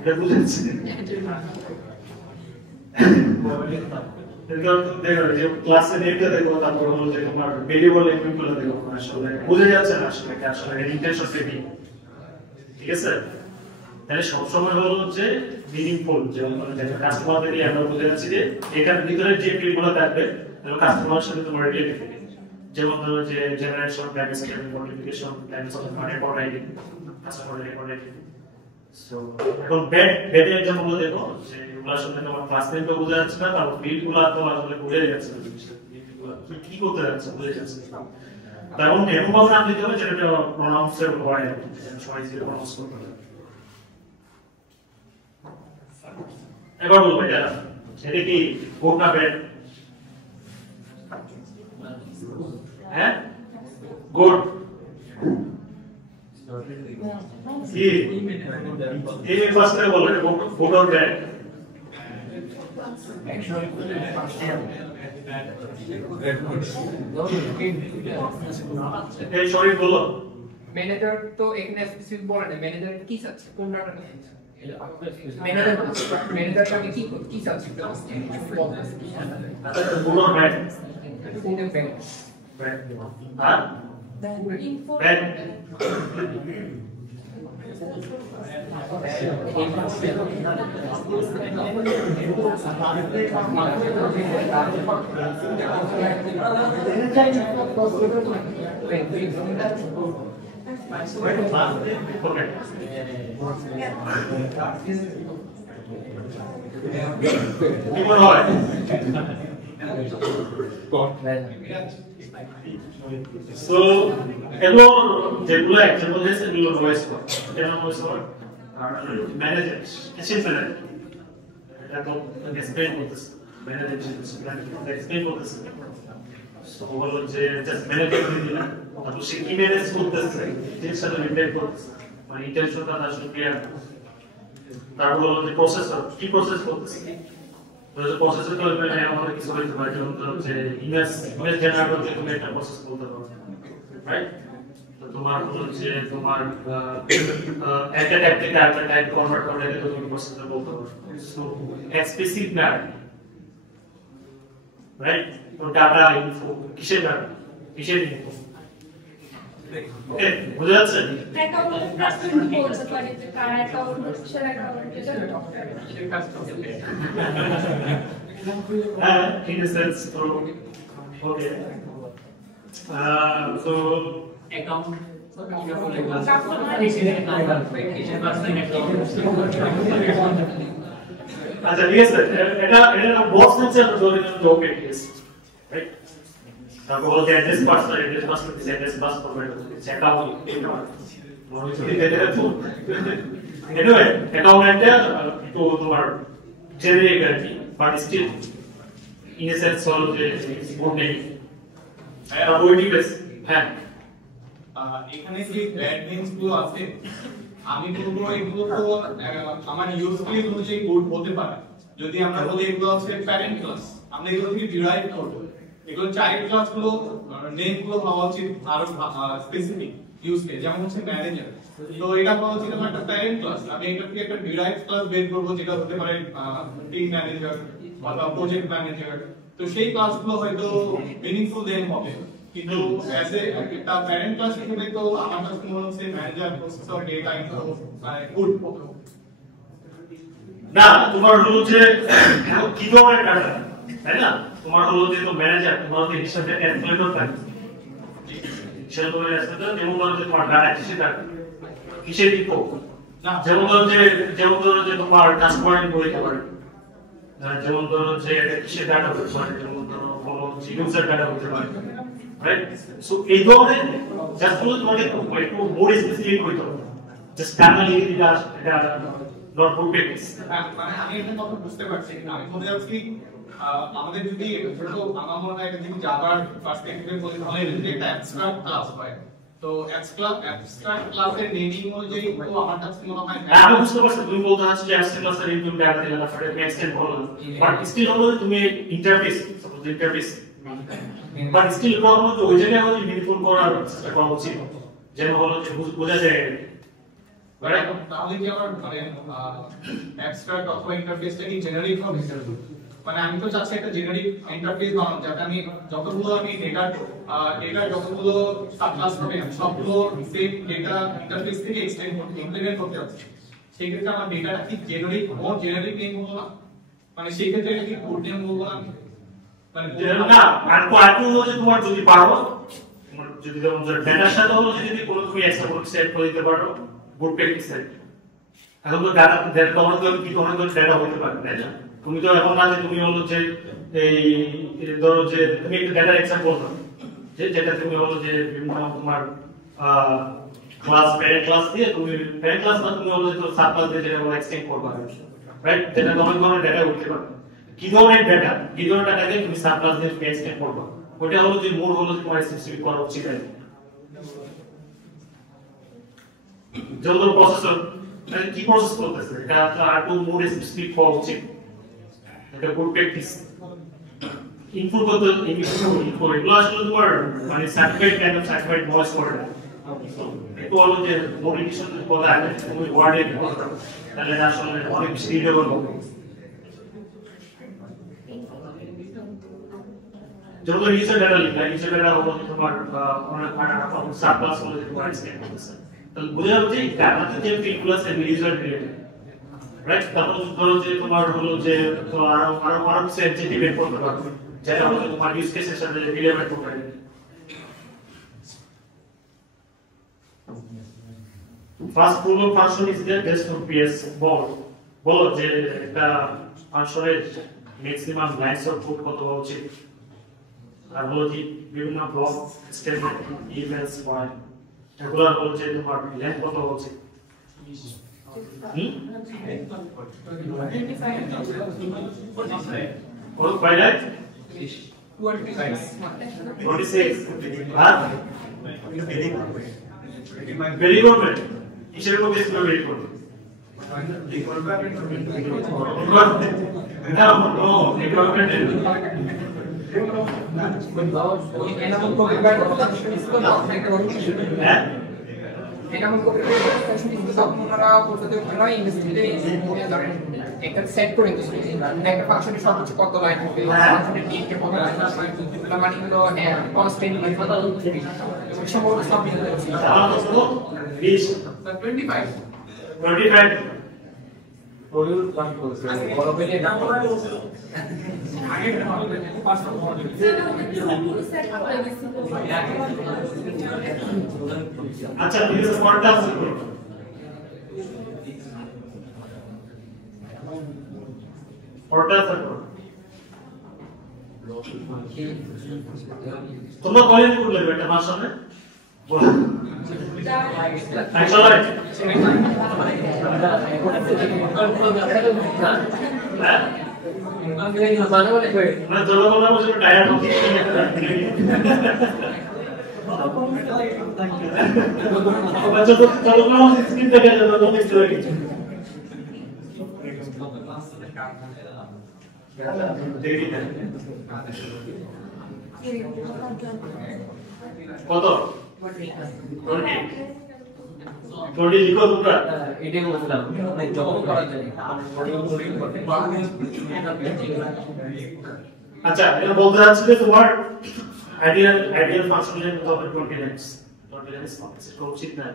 এটা বুঝেছি। যে ক্লাসে নেমটা দেখো, তারপর হলো যে তোমার ভেরিয়েবল নেমগুলো দেখো, আসলে বুঝে যাচ্ছে না আসলে ইন্টেনশনটা কি। ঠিক আছে? তাহলে সবসময় হলো যে মিনিংফুল, যেমন কাস্টমারদের নিয়ে আমরা বুঝে যাচ্ছি যে এখানে ভিতরে যে ফিল্ডগুলো থাকবে কাস্টমারের সাথে তোমার রিলেটেড, যেমন ধরো যে জেনারেশন, প্রাইভেসি, মডিফিকেশন, মানে পড়াইডিং, কাস্টমার রেকর্ডিং। সো এখন বেড এক্সাম্পল দেখো যে এগুলোর সাথে তোমার ক্লাস নেমটা বুঝে যাচ্ছে না, তারপর ফিল্ডগুলো তো আসলে বুঝে যাচ্ছে না, কি করতে যাচ্ছে বুঝে যাচ্ছে না। তেমন এরকম ভাবে নাম দিতে হবে যেটা প্রনাউন্সের হয়, সবাই যে প্রনাউন্স করতে হবে। এবার বলবো এটা কি গুড না ব্যাড? হ্যাঁ, গুড। কি এই ফার্স্টে বলো গুড অর ব্যাড? এই সরি বলো। ম্যানেজার তো এখানে স্পেসিফিক বলে না, ম্যানেজার কি চাচ্ছে, কোন ডাটা ম্যানেজারটা আমি কি চাচ্ছি? আচ্ছা, গুড অর ব্যাড? ব্যাড। হ্যাঁ, ব্যাড। কি মনে হয়? সো এগুলো যেগুলো এক্সাম্পল দিয়েছে এগুলো ভয়েস কোড, কেন ভয়েস কোড? কারণ ম্যানেজার অ্যাসিস্ট্যান্ট ম্যানেজার এটা তো এক্সপ্লেইন করতেছে, ম্যানেজার এক্সপ্লেইন করতেছে। সো বলো যে জাস্ট ম্যানেজার করে দিলাম, তারপর সে কি ম্যানেজ করতেছে, এর সাথে রিলেট করতেছে, মানে ইন্টেনশনটা আসলে ক্লিয়ার। তারপর হলো যে প্রসেসর কি প্রসেস করতেছে, প্রসেসর তো আমাদের কিছু হইতে পারে, যেমন ধরো যে ইমেজ জেনারেটর যে তুমি একটা প্রসেস করতে পারো, রাইট? তো তোমার হলো যে তোমার একটা টাইপ থেকে আরেকটা টাইপ কনভার্ট করে দিলে তুমি প্রসেসর বলতে পারো। সো এক্সপ্লিসিট না, রাইট? তো ডাটা ইনফো কিসের ডাটা, কিসের ইনফো, ওকে বুঝা যাচ্ছে? অ্যাকাউন্ট ট্রান্সফার বলতে পারি যে কার অ্যাকাউন্ট শেয়ার অ্যাকাউন্ট যেটা in a sense, so okay. So account আচ্ছা ঠিক আছে, এটা বক্স নিচে আমরা ধরে নিলাম ওকে ঠিক আছে, রাইট? তারপর হলো যে অ্যাড্রেস পাস দিছে, অ্যাড্রেস পাস করবে সেটা হলো মনে হচ্ছে এটা তো এনিওয়ে অ্যাকাউন্টটা তো তোমার জেনারিক আর কি, but still in a sense হলো যে গুড নেই। হ্যাঁ এখানে যে ব্যাড নেমস গুলো আছে আমি বলবো এগুলো তো আমার ইউজফুলি অনুযায়ী গুড হতে পারে। যদি আমরা বলি এগুলো হচ্ছে প্যারেন্ট ক্লাস, আমরা এগুলো থেকে ডিরাইভ করব। এগুলো চাইল্ড ক্লাস গুলো নেম গুলো হওয়া উচিত আরো স্পেসিফিক ইউজ কেস, যেমন হচ্ছে ম্যানেজার। তো এটা হওয়া উচিত আমার একটা প্যারেন্ট ক্লাস, আমি এটা থেকে একটা ডিরাইভ ক্লাস বের করব, যেটা হতে পারে টিম ম্যানেজার অথবা প্রজেক্ট ম্যানেজার। তো সেই ক্লাসগুলো হয়তো মিনিংফুল দেন হবে, কিন্তু অ্যাজ এ একটা প্যারেন্ট ক্লাস হিসেবে তো আমার কাছে মনে হচ্ছে manager processor data info good. না তোমার হলো যে কি ধরনের ডাটা, তাই না? তোমার হলো যে তো ম্যানেজার, তোমার তো হিসাবে ক্যালকুলেটর থাকে, সেটা তোমার অ্যাসেম্বলি যেমন ধরো যে তোমার ডাটা কিসের ইনফো, যেমন ধরো যে তোমার ট্রান্সপারেন্ট হইতে পারে, যেমন ধরো যে কিসের ডাটা হতে পারে, যেমন ধরো কোনো ইউজার ডাটা হতে পারে, রাইট? সো এই ধরনের জাস্ট হলো তোমাকে একটু মোর স্পেসিফিক হইতে হবে, জাস্ট প্যানেল এটা নট প্রোটেক্টস। মানে আমি এটা কথা বুঝতে পারছি, আমি মনে হচ্ছে আমাদের যদি আমার মনে হয় এটা যদি জাভার পার্সপেক্টিভে বলি তাহলে এটা যদি একটা অ্যাবস্ট্রাক্ট ক্লাস হয়, তো অ্যাবস্ট্রাক্ট ক্লাসের নেমিং অনুযায়ী তো আমার কাছে মনে হয় আমি বুঝতে পারছি তুমি বলতে চাচ্ছ যে অ্যাবস্ট্রাক্ট ক্লাসের ইনপুট ডাটা দিলে তারপরে তুমি এক্সটেন্ড করো, বাট স্টিল হলো তুমি interface, suppose interface, but still হলো যে ওই জায়গায় হলো মিনিংফুল করার চেষ্টা করা উচিত, যেন হলো যে বোঝা যায়। তাহলে কি আবার মানে অ্যাবস্ট্রাক্ট অথবা ইন্টারফেসটা কি জেনারিক হবে? মানে আমি তো চাচ্ছি একটা জেনারিক ইন্টারফেস বানানো, যাতে আমি যতগুলো আমি ডেটা যতগুলো সাবক্লাস হবে আমি সবগুলো সেম ডেটা ইন্টারফেস থেকে ইমপ্লিমেন্ট করতে চাচ্ছি। সেই ক্ষেত্রে আমার ডেটাটা কি জেনারিক জেনারিক নেম হলো না, মানে সেই ক্ষেত্রে এটা কি কোড নেম বলবো না, মানে না আর কোয়াটো যে তোমার যদি পারো, যদি যেমন ডেটার সাথে হলো যদি কোনো তুমি এক্সট্রা সেট করে দিতে পারো, গুড প্র্যাকটিস সেট। এখন তো ডাটা তোমার তো কি তোমার তো ডেটা হতে পারে, তাই না? তুমি তো এখন না যে তুমি হলো যে এই ধরো যে তুমি একটা ডেটা এক্সাম্পল দাও, যেটা তুমি হলো যে বিভিন্ন তোমার ক্লাস প্যারেন্ট ক্লাস দিয়ে তুমি প্যারেন্ট ক্লাস না তুমি হলো যে সাব ক্লাস দিয়ে যেটা হলো এক্সটেন্ড করবা, রাইট? যেটা তোমার ধরনের ডেটা হতে পারে, কি ধরনের ডাটাকে তুমি সাব ক্লাস দিয়ে তুমি এক্সটেন্ড করবা, ওটা হলো যে মোড হলো যে তোমার স্পেসিফিক করা উচিত। যেমন প্রসেসর কি প্রসেস করতেছে, এটা আর টু মোড স্পেসিফিক করা উচিত, এটা গুড প্র্যাকটিস। ইনপুট করতে ইনপুট এগুলো আসলে তোমার মানে সার্টিফাইড ভয়েস করে না, একটু হলো যে মডিফিকেশন করে আগে তুমি ওয়ার্ডে তাহলে আসলে অনেক বেশি রিডেবল হবে। যেমন ইউজার ডাটা লিখা, ইউজার ডাটা হলো তোমার অনেক সাবক্লাস হলো তোমার এক্সটেন্ড করতেছে, তাহলে বোঝা যাবে যে ডাটাতে যে ফিল্ডগুলো আছে ইউজার রিলেটেড, রাইট? তারপর ধরো যে তোমার হলো যে আরো সেট যে ডিবেট করতে পারবে, যেটা হলো তোমার ইউজ কেসের সাথে রিলেভেন্ট করতে পারে। First proof function is the best of PS বলো যে একটা ফাংশনের ম্যাক্সিমাম লাইনস অফ কোড কত হওয়া উচিত, আর হলো যে বিভিন্ন ব্লক স্টেটমেন্ট ইভেন্টস পয়েন্ট এগুলো হলো যে তোমার লেন্থ কত হওয়া উচিত। কত পাইলে 26 আর ভেরি গুড কিসের উপর বেস করে ভেরি করবে এটা ও ডেভেলপমেন্ট একটা সেট করে দিচ্ছি একটা ফাংশনের সর্বোচ্চ কত লাইন হবে, ফাংশনের ডিটেইল কত লাইন হবে, এগুলো মানে হলো কনস্ট্যান্ট মানে কত সম্ভবত সব মিলে যাচ্ছে। তাহলে কত 20 25 প্রডিউস প্ল্যান করছে বড় পেলে না আগে পাস করতে আচ্ছা তুমি স্পটটা আছে করো স্পটটা আছে করো তোমরা কলেজ করলে এটা মাস সামনে বলো 5 মানে জনগণ বলছে টায়ার্ড হচ্ছে আচ্ছা তো জনগণ স্ক্রিন দেখে জনগণ কিছু হয়ে গেছে কত 20 লিখো তোমরা এটাই বলছিলাম মানে যখন করা যায় আচ্ছা এটা বলতে যাচ্ছে যে তোমার আইডিয়াল ফাংশনের মধ্যে কনফিডেন্স সেটা উচিত না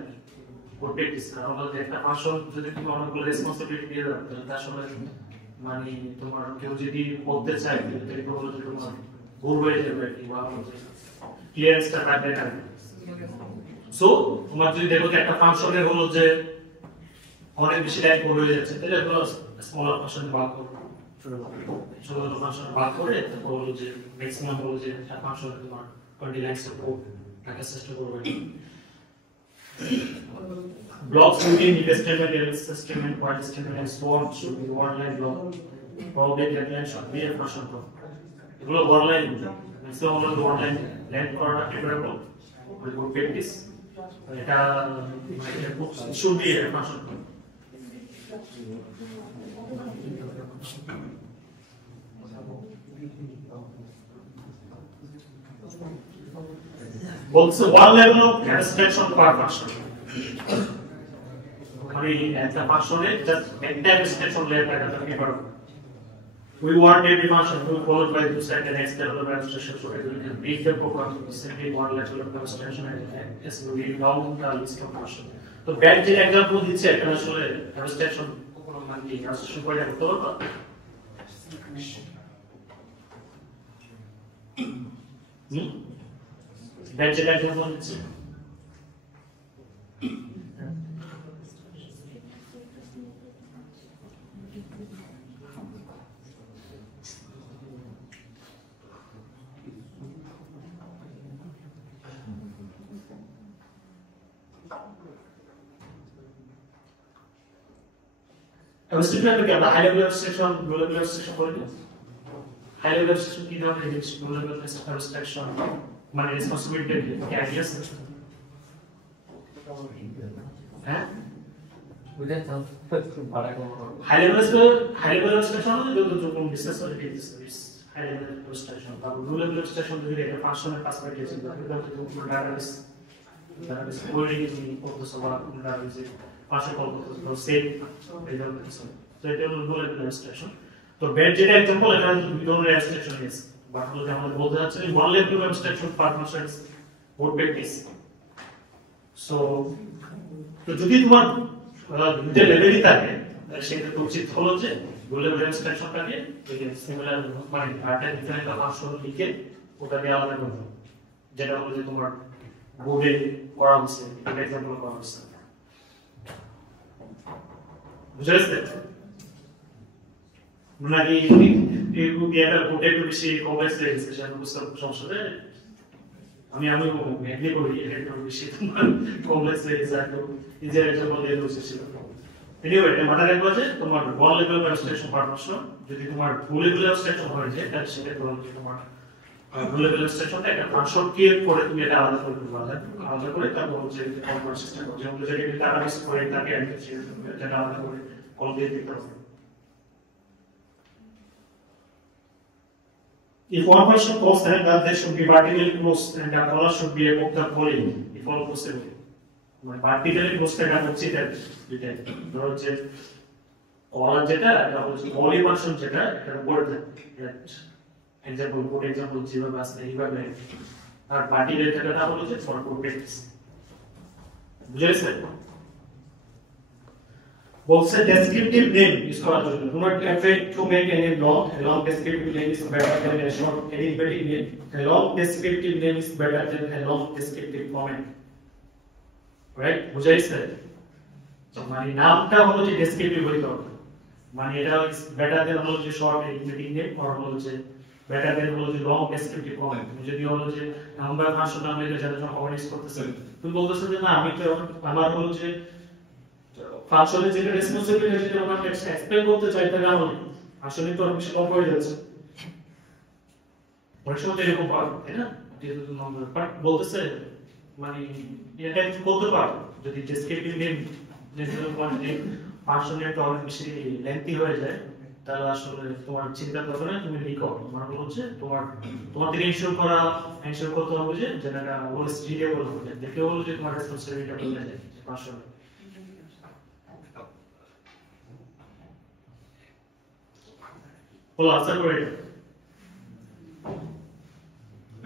প্রোটেক্টিস কারণ হলো যে একটা ফাংশন যদি তুমি অনেকগুলো রেসপন্সিবিলিটি দিয়ে দাও তাহলে আসলে মানে তোমার কেউ যদি বলতে চায় তাহলে তো হলো যে তোমার ভুল হয়ে যাবে কিংবা ক্লিয়ারেন্সটা থাকবে না সো তোমার যদি দেখো যে একটা ফাংশনে হলো যে অনেক বেশি লাইন পড়ে হয়ে যাচ্ছে তাহলে হলো স্মলার ফাংশন ভাগ করো ছোট ছোট ফাংশন ভাগ করে তারপর হলো যে ম্যাক্সিমাম হলো যে একটা ফাংশনে তোমার 20 লাইন সাপোর্ট রাখার চেষ্টা করবে blocks within if statement else statement while statement and so on should be one line block probably that line should be a function block এগুলো one line so হলো one line length করাটা preferable we would get this এটা should be a function block also one level of abstraction per function the function is just entire abstraction layer we want every function to be followed by the second next level of abstraction so it will break the program simply one level of abstraction and it's really long list of function so bad যে example দিচ্ছে এটা আসলে abstraction কোনো মানে কি abstraction করে করতে পারবা bad যে example দিচ্ছে abstraction কি আমরা high level abstraction low level abstraction করি হাই লেভেল abstraction কি ধরনের জিনিস লো লেভেল abstraction মানে রেসপন্সিবিলিটি কি আইডিয়াস হ্যাঁ বুঝেন তো ভাড়া কম হাই লেভেল abstraction হলো যত কোন business oriented service high level abstraction আর লো লেভেল abstraction যদি একটা ফাংশনের পাসওয়ার্ড দিয়েছে তাহলে তো ডাটাবেস কোয়েরি কি করতে সবার ডাটাবেসে পাশে কল করতে তো সেভ রেজাল্ট দিচ্ছে তো এটা হলো লো লেভেল abstraction তো বেড যেটা एग्जांपल এখানে দুই ধরনের abstraction আছে বাকি যে আমরা বলতে যাচ্ছি one level abstraction per function would be this so তো যদি তোমার দুটো লেভেলই থাকে তাহলে সেটা তো উচিত হলো যে লো লেভেল abstractionটাকে এই সিমিলার মানে ডাটা ডিফারেন্ট ফাংশন লিখে ওটা দিয়ে আলাদা করতে যেটা হলো যে তোমার বোর্ডে করা হচ্ছে এটা एग्जांपल করা হচ্ছে বুঝাইছে নাকি এই এটা কোডে একটু বেশি কমপ্লেক্স হয়ে গেছে সেটা বুঝতে সমস্যা আমি এগ্রি করি এটা একটু বেশি তোমার কমপ্লেক্স হয়ে গেছে একটু ইজি एग्जांपल দিয়ে দিচ্ছি সেটা এনিওয়ে এটা মাথায় রাখবা যে তোমার ওয়ান লেভেল অ্যাবস্ট্রাকশন পারমিশন যদি তোমার টু লেভেল অ্যাবস্ট্রাকশন হয়ে যায় তাহলে সেটা ধরো যে তোমার টু লেভেল অ্যাবস্ট্রাকশনটা একটা ফাংশন ক্রিয়েট করে তুমি এটা আলাদা করে দিতে পারবে আলাদা করে তারপর যে কনভার্ট সিস্টেম যেমন যদি ডাটাবেস করে থাকে এটা আলাদা করে কল দিয়ে দিতে হবে If one function calls then there should be vertically closed and the color should be above the calling if all possible. মানে vertically closed এটা হচ্ছে এটা ধরো যে কলার যেটা এটা হচ্ছে calling function যেটা এটা উপরে থাকে এক্সাম্পল কোড এক্সাম্পল যেভাবে আসলে এইভাবে আর vertically যেটা হলো যে ফর প্রপার্টিজ বুঝেছেন বলছে ডেসক্রিপটিভ নেম ইউজ করার জন্য do not afraid to make any long a long descriptive name is better than a short enigmatic name a long descriptive name is better than a long descriptive comment right বুঝাইছে মানে নামটা হলো যে descriptive হইতে হবে মানে এটা is better দেন হলো যে শর্ট enigmatic name আর হলো যে বেটার দেন হলো যে লং ডেসক্রিপটিভ কমেন্ট যদি হলো যে আমরা ফাংশন নামে যেটা যখন কমেন্ট করতেছেন তুমি বলতেছো যে না আমি তো আমার হলো যে ফাংশনের যে রেসপন্সিবিলিটি যেটা আমরা টেক্সট এক্সপ্লেইন করতে চাই তাহলে আসলে তো অনেক বেশি কম হয়ে যাচ্ছে অনেক সময় এরকম পারো তাই না যেহেতু নম্বর বাট বলতেছে মানে এটা একটু বলতে পারো যদি ডেসক্রিপটিভ নেম যেগুলো মানে ফাংশনের তো অনেক বেশি লেন্থি হয়ে যায় তাহলে আসলে তোমার চিন্তা করবে না তুমি লিখো মানে হচ্ছে তোমার থেকে ইনশিওর করতে হবে যে যেটা ওএস রিডেবল হবে দেখে হলো যে তোমার রেসপন্সিবিলিটিটা বলে যায় আসলে বলো আনসার করে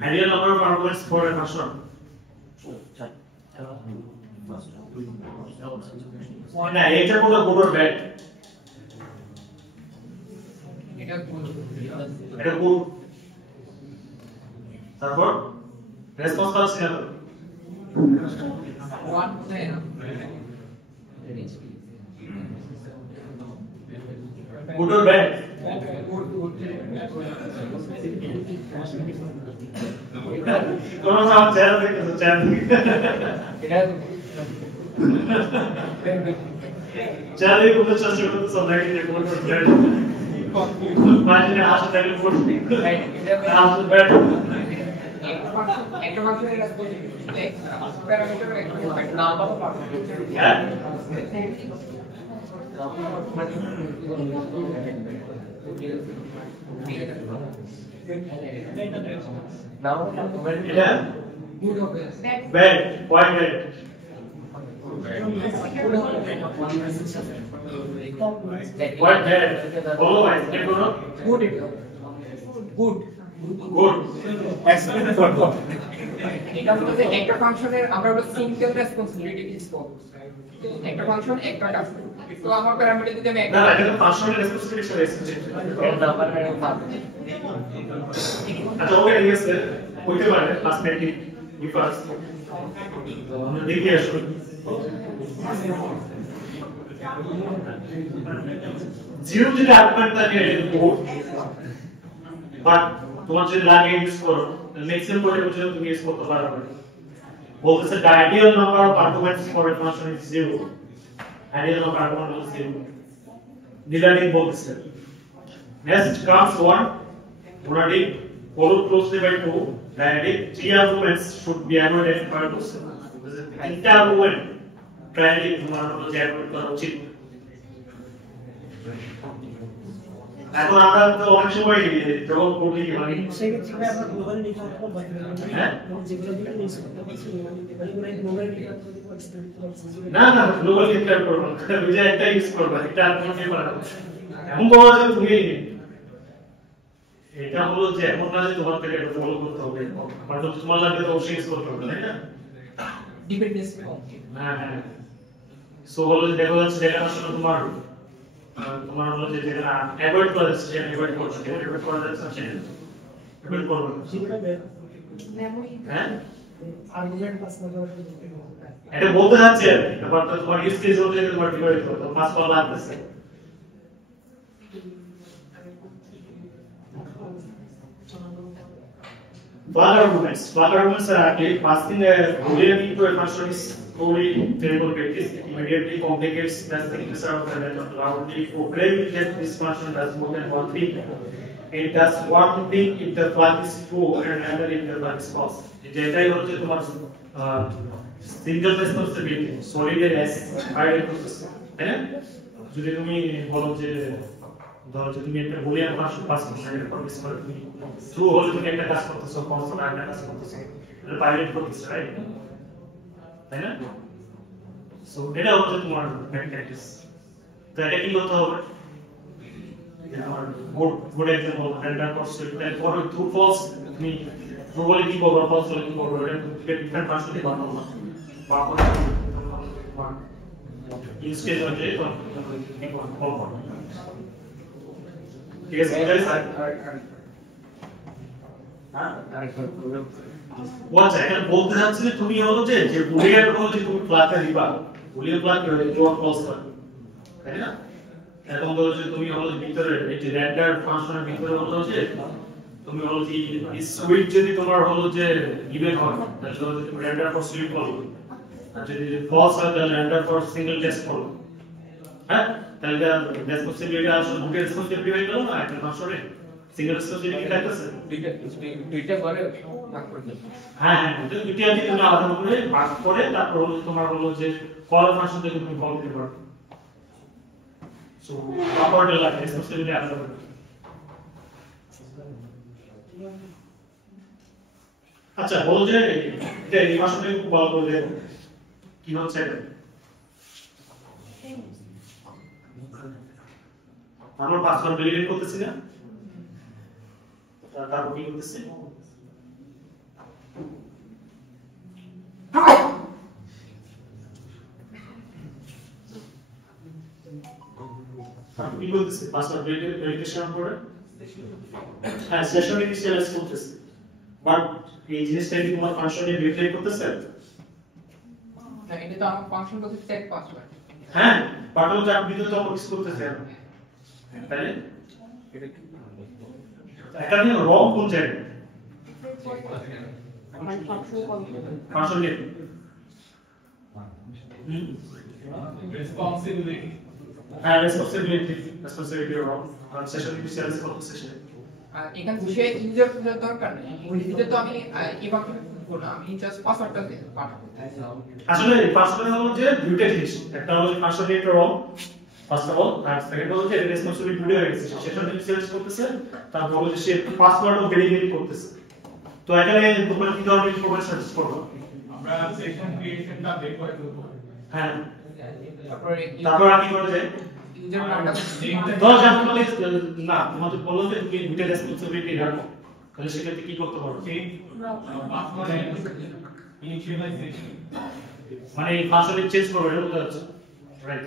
ideal number of arguments for a function না এটা কোনো গুড অর ব্যাড এটা গুড তারপর রেসপন্স পাচ্ছি না গুড অর ব্যাড কোনো না চ্যানেল থেকে চ্যানেল কোনো চেষ্টা করতে সবাই যে কোন ব্যাড মাঝে আসে তাহলে গুড আসে ব্যাড একটা ফাংশনের রেসপন্সিবিলিটি প্যারামিটার একটা নাম্বার হ্যাঁ নাও এটা গুড হবে bad why bad why bad বলো ভাই কি করো গুড গুড গুড এক্সপ্লেইন করো এটা হচ্ছে একটা ফাংশনের আমরা হলো সিঙ্গেল রেসপন্সিবিলিটি ইউজ করব একটা ফাংশন একটা কাজ তো আমার প্যারামিটার যদি আমি না এটা ফাংশনাল রেসপন্সিবিলিটি এসেছে এর নাম্বার আচ্ছা ওকে নিয়েছে হইতে পারে পার্সপেক্টিভ ডিফারেন্স আমরা দেখি আসলে জিরো যদি আর্গুমেন্ট থাকে গুড বাট তোমার যদি লাগে ইউজ করো ম্যাক্সিমাম করে তুমি ইউজ করতে পারবে বলতেছে the ideal number of arguments for a function is 0 ideal number of arguments is 0 dividing both steps next comes one already followed closely by 2 that is 3 arguments should be avoided by 2 steps তিনটা argument priority তোমার হলো যে avoid করা উচিত এখন আমরা তো অনেক সময় যখন বলি মানে সেই ক্ষেত্রে আমরা গ্লোবালি লিখা করব হ্যাঁ যেগুলো দিকে নিউজ করতে পারছি মানে গ্লোবালি লিখা করতে পারছি না না গ্লোবাল ইন্টার করব না বুঝে একটা ইউজ করব এটা আপনি কি পারেন এমন বলা যায় তুমি এটা হলো যে এমন না যে তোমার থেকে এটা ফলো করতে হবে মানে তোমার লাগবে তো অবশ্যই ইউজ করতে হবে তাই না ডিপেন্ডেন্সি হ্যাঁ হ্যাঁ সো হলো যে দেখো যাচ্ছে যেটা আসলে তোমার হলো যে যেটা অ্যাভয়েড করা যাচ্ছে সেটা অ্যাভয়েড করছো যেটা অ্যাভয়েড করা যাচ্ছে সেটা অ্যাভয়েড করবে মেমোরি হ্যাঁ আর্গুমেন্ট পাস না করার এটা বলতে যাচ্ছে তারপর তো তোমার ইউজ কেস অনুযায়ী তোমার ডিভাইড করতে পাস করা লাগতেছে Flag arguments are actually passing a boolean into a function is truly terrible practice. It immediately complicates the signature of the method. Loudly proclaim that this function does more than one thing. It does one thing if the flag is true and another if the flag is false. যেটাই হচ্ছে তোমার single responsibility solid এর S identity process তাই না যদি তুমি বলো যে ধরো যে তুমি একটা বুলিয়ান ফাংশন পাস করছো এটা প্রমিস করে তুমি ট্রু হলে তুমি একটা কাজ করতেছো ফলস হলে একটা কাজ করতেছো এটা পাইলট করতেছো রাইট তাই না সো এটা হচ্ছে তোমার প্র্যাকটিস তো এটা কি করতে হবে আমার গুড এক্সাম্পল রেন্ডার করছো এটা পরে ট্রু ফলস তুমি ট্রু বলে কি করবে ফলস বলে কি করবে এটা ডিফারেন্ট ফাংশনই বানাবো না বা করে ইউজ কেস অনুযায়ী কি করব Yes, guys. What's এখন বলতে যাচ্ছে যে তুমি হলো যে বুলিয়ান হলো যে তুমি ক্লাসে দিবা বুলিয়ান ক্লাস করে ট্রু অর ফলস করে তাই না এখন বলো যে তুমি হলো ভিতরে এই যে রেন্ডার ফাংশনের ভিতরে হলো যে তুমি হলো যে সুইট যদি তোমার হলো যে গিভেন হয় তাহলে হলো যে তুমি রেন্ডার ফর সুইট করবে আর যদি ফলস হয় তাহলে রেন্ডার ফর সিঙ্গেল টেস্ট করবে হ্যাঁ তাহলে রেসপন্সিবিলিটি আসলে দুটো রেসপন্সিবিলিটি হয়ে গেল না একটা ফাংশনে সিঙ্গেল রেসপন্সিবিলিটি থাকতেছে দুইটা করে ভাগ করে দেব। হ্যাঁ দুটো আছে তুমি আলাদা করে ভাগ করে তারপর হলো তোমার হলো যে কল ফাংশন থেকে তুমি কল দিতে পারো সো প্রপার্টি লাগে রেসপন্সিবিলিটি আলাদা করে আচ্ছা বলো যে এটা এই ভাষাটা একটু বল করে কি হচ্ছে এটা আমরা পাসওয়ার্ড ভেরিফাই করতেছি না তারপর কি করতেছি কি করতেছি পাসওয়ার্ড ভেরিফিকেশন করে হ্যাঁ সেশন ইনিশিয়ালাইজ করতেছি বাট এই জিনিসটা কি তোমার ফাংশনে ভেরিফাই করতেছে না এটা তো আমার ফাংশন বলতে সেট পাসওয়ার্ড হ্যাঁ বাট ওটা আপনি তো অফিস করতেছে তাহলে এটা নিয়ে রং কোন জায়গায় ফাংশন নিয়ে রেসপন্সিবিলিটি হ্যাঁ রেসপন্সিবিলিটি রং আর সেশন ইনিশিয়ালাইজ করতেছে সে এখানে বিষয়ে ইউজার দরকার নেই ইউজার তো আমি এভাবে করব না আমি জাস্ট পাসওয়ার্ডটা দিয়ে পাঠাবো আসলে পাসওয়ার্ড হলো যে দুইটা জিনিস একটা হলো পাসওয়ার্ড এটা রং ফার্স্ট অফ অল আর সেকেন্ড হলো যে রেসপন্সিবিলিটি ভিডিও হয়ে গেছে সেশন ইনিশিয়ালাইজ করতেছে তারপর হলো সে পাসওয়ার্ডও ভেরিফাই করতেছে তো এখানে তোমরা কি ধরনের ইনফরমেশন সার্চ করবে আমরা সেশন ক্রিয়েশনটা বের করে দেব হ্যাঁ তারপরে তারপর আমি করে যে ইউজার নামটা ধরো যে তোমাদের না তোমাদের বললো যে তুমি দুইটা রেসপন্সিবিলিটি রাখো তাহলে সেক্ষেত্রে কি করতে পারো পাসওয়ার্ড ইনিশিয়ালাইজেশন মানে এই পাসওয়ার্ড চেঞ্জ করবে এটা বোঝা যাচ্ছে রাইট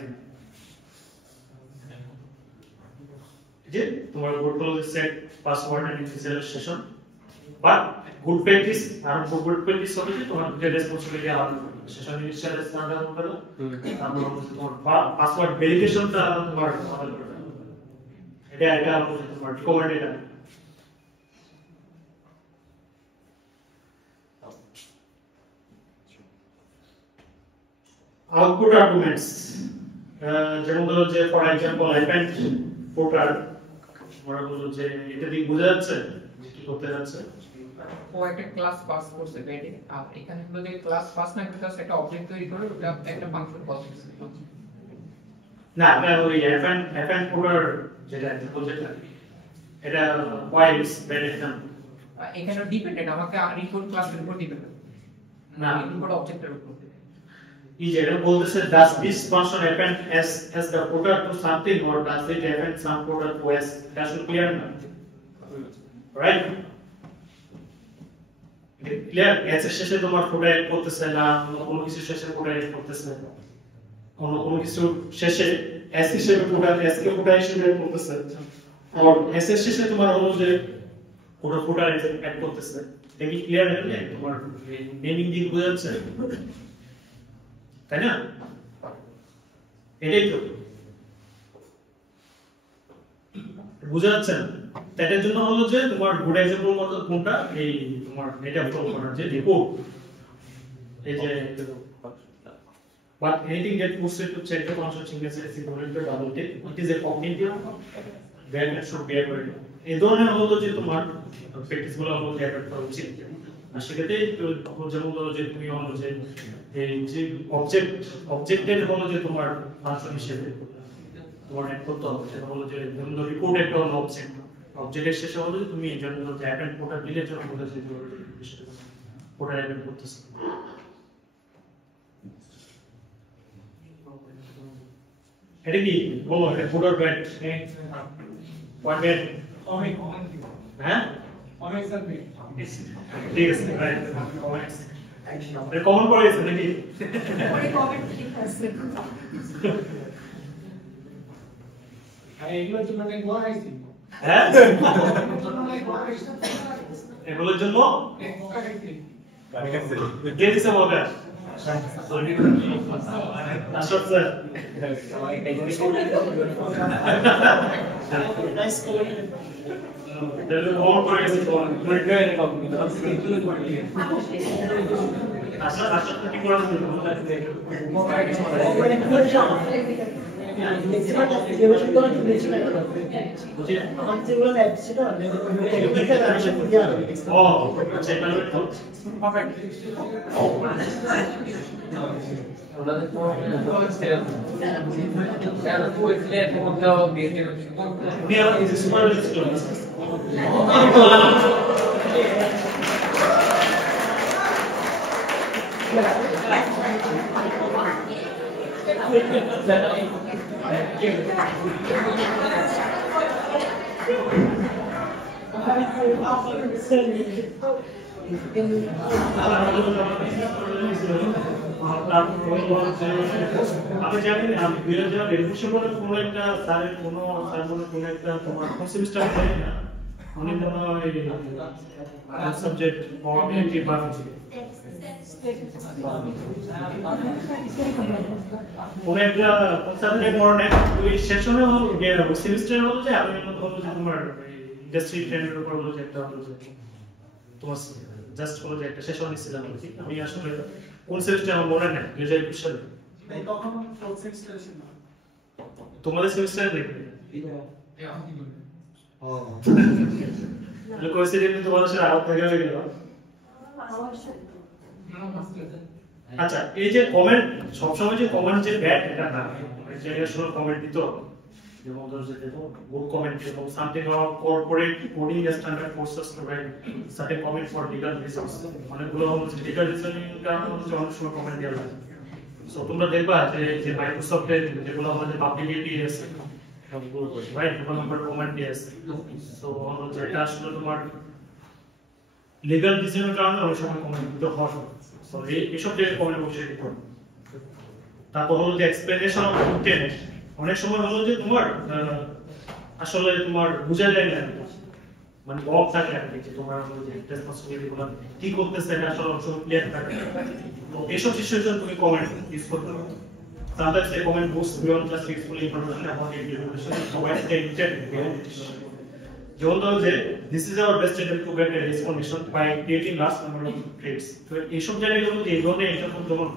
যে তোমার গুড হলো set password and initialization but good practice আর গুড প্র্যাকটিস হলো যে তোমার দুইটা রেসপন্সিবিলিটি আলাদা সেশন ইনিশিয়ালাইজ না করলে তারপর তোমার পাসওয়ার্ড ভেরিফিকেশনটা তোমার আলাদা করবে এটা তোমার রিকমেন্ড এটা আউটপুট আর্গুমেন্টস যেমন ধরো যে ফর এক্সাম্পল আইপ্যান্ট পোর্টার আমরা বলবো যে এটা দিয়ে বোঝা যাচ্ছে কি করতে যাচ্ছে ও একটা ক্লাস পাস করছে বেডে আর এখানে হলো যে ক্লাস পাস না করে জাস্ট একটা অবজেক্ট তৈরি করে ওটা একটা ফাংশন কল করছে না এটা ওই আইপ্যান্ট পোর্টার যেটা প্রজেক্ট এটা ওয়াইস বেনেফিট এখানে ডিপেন্ডেন্ট আমাকে রিপোর্ট ক্লাসের উপর ডিপেন্ড না রিপোর্ট অবজেক্টের উপর এই যেটা বলতেছে does this function append as the pointer to something or does it append some pointer to s that should clear না right ক্লিয়ার এস এর শেষে তোমার পোর্টার এড করতেছে না কোনো কিছু শেষে পোর্টার এড করতেছে কোনো কিছু শেষে s হিসেবে পোর্টার s কে পোর্টার হিসেবে এড করতেছে আর s এর শেষে তোমার হলো যে কোনো পোর্টার এড করতেছে দেখি ক্লিয়ার হয়ে তোমার নেমিং দিক বোঝা যাচ্ছে তাই না এটাই তো বুঝা যাচ্ছে না এটার জন্য হলো যে তোমার গুড এক্সাম্পল মতো কোনটা এই তোমার এটা ফলো করার যে রিপোর্ট এই যে but anything that puts it to check the function signature is equivalent to double tick it is a cognitive then it should be able to এই ধরনের হলো যে তোমার প্র্যাকটিস গুলো হলো যে অ্যাডাপ্ট করা উচিত আর সেক্ষেত্রে যেমন ধরো যে তুমি হলো যে এই যে অবজেক্টের হলো যে তোমার ফাংশন হিসেবে তোমার অ্যাড করতে হবে সেটা হলো যে যেমন ধরো রিপোর্ট একটা হলো অবজেক্টের শেষে হলো যে তুমি যেমন ধরো যে অ্যাপেন্ড পোর্টাল দিলে জন্য বলেছে যে পোর্টাল অ্যাপেন্ড করতেছে এটা কি বলো এটা পোর্টাল ব্যাট ওয়ান ব্যাট অনেক হ্যাঁ অনেক স্যার ঠিক আছে রাইট কমেন্টস এটা কমন পড়ে গেছে নাকি পরে কমেন্ট ঠিক আছে এগুলোর জন্য অনেক বড় আইছি হ্যাঁ এগুলোর জন্য কে দিছে বলবে আশরাফ স্যার তাহলে কমন পড়ে গেছে আশরাফ কি করে ম্যাক্সিমাম এক্সিকিউশন করা তো বেশি লাগে না আমার যেগুলো ল্যাব ছিল ও আচ্ছা এটা হলো ওনাদের তো তাহলে তো এখানে কোথাও বিএসটি উনি আবার সুপার ছিল আমি জানি আমি বিরোধীরা রেডিউশন করে কোনো একটা স্যারের কোনো একটা তোমার সেমিস্টার হয় না উনি মনে হয় সাবজেক্ট কোঅর্ডিনেটিভ বা কোনো একটা সাবজেক্ট মনে ওই সেশনে হলো সেমিস্টারে হলো যে আমি হলো যে তোমার ইন্ডাস্ট্রি ট্রেন্ডের উপর হলো যে একটা হলো যে তোমার জাস্ট হলো যে একটা সেশন নিছিলাম আমি আসলে কোন সেমিস্টার আমার মনে নেই 2021 সালে তখন ফোর্থ সেমিস্টার ছিল তোমাদের সেমিস্টারে দেখবে ও তাহলে কোইন্সিডেন্টলি তোমাদের সাথে আউট হয়ে গেল আচ্ছা এই যে কমেন্ট সবসময় যে কমেন্ট যে ব্যাড এটা না যে আসলে কমেন্ট দিত যেমন ধরো যে গুড কমেন্ট এবং something of corporate coding standard courses provide certain comment for legal resource অনেকগুলো হচ্ছে লিগ্যাল রিজনিং কারণে হচ্ছে অনেক সময় কমেন্ট দেওয়া লাগে সো তোমরা দেখবা যে মাইক্রোসফটের যেগুলো আমাদের পাবলিকেটি আছে রাইট ডেভেলপার কমেন্ট দিয়ে আছে সো যেটা আসলে তোমার লিগ্যাল রিজনের কারণে অনেক সময় কমেন্ট দিতে হয় সো এইসব যে কমেন্ট অবশ্যই দিতে হবে তারপর হলো যে এক্সপ্লেনেশন অফ কন্টেন্ট অনেক সময় হলো যে তোমার আসলে তোমার বুঝা যায় না মানে অফ থাকে আর কি যে তোমার হলো যে রেসপন্সিবিলিটি গুলো কি করতেছে এটা আসলে অবশ্যই ক্লিয়ার থাকে তো এইসব সিচুয়েশন তুমি কমেন্ট ইউজ করতে পারো sometimes a comment goes beyond just useful information about the information provides the intent behind it যেমন ধরো যে this is our best attempt to get a respondation by creating large number of threads তো এইসব জায়গায় হলো যে এই ধরনের এটা তোমার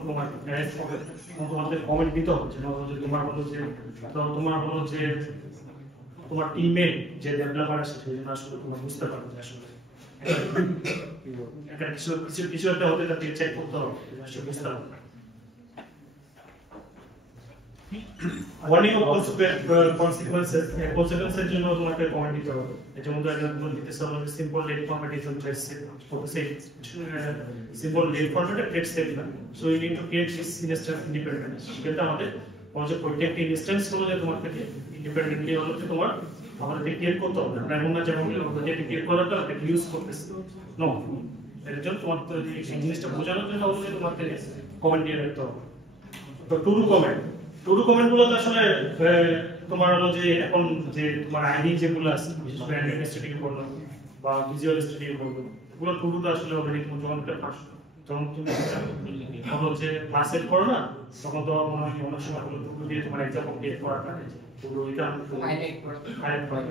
তোমাদের কমেন্ট দিতে হচ্ছে না যে তোমার হলো যে তোমার হলো যে তোমার টিমমেট যে ডেভেলপার আছে সেই জন্য আসলে তোমার বুঝতে পারবে যে আসলে একটা কিছু একটা হতে তাকে চেক করতে হবে আসলে বুঝতে পারবে warning of consequences consequences জন্য তোমাকে কমেন্ট দিতে হবে যেমন ধরো একজন দিতেছে হলো simple let format is just for say simple let format text set না so you need to create this instance independent কিন্তু আমাদের প্রজেক্ট ইনস্ট্যান্স হলো যে তোমার থেকে ইন্ডিপেন্ডেন্টলি হলো যে তোমার আমাদের ক্রিয়েট করতে হবে আমরা এমন না যেমন প্রজেক্ট ক্রিয়েট করাটা একটা ইউজ করতেছি নো এর জন্য তোমার এই জিনিসটা বোঝানোর জন্য অবশ্যই তোমাকে কমেন্ট দিয়ে রাখতে হবে তো টু ডু কমেন্ট গুলো তো আসলে তোমার হলো যে এখন যে তোমার আইডি যেগুলো আছে বিশেষ করে অ্যাডমিনিস্ট্রেটিভ বললো বা ভিজুয়াল স্টাডি বললো এগুলো টু ডু তো আসলে অলরেডি তুমি যখন তুমি হলো যে ক্লাস সেট করো না তখন তো মনে হয় অনেক সময় হলো টু ডু দিয়ে তোমার এক্সাম কমপ্লিট করার থাকে টু ডু এটা হাইলাইট করা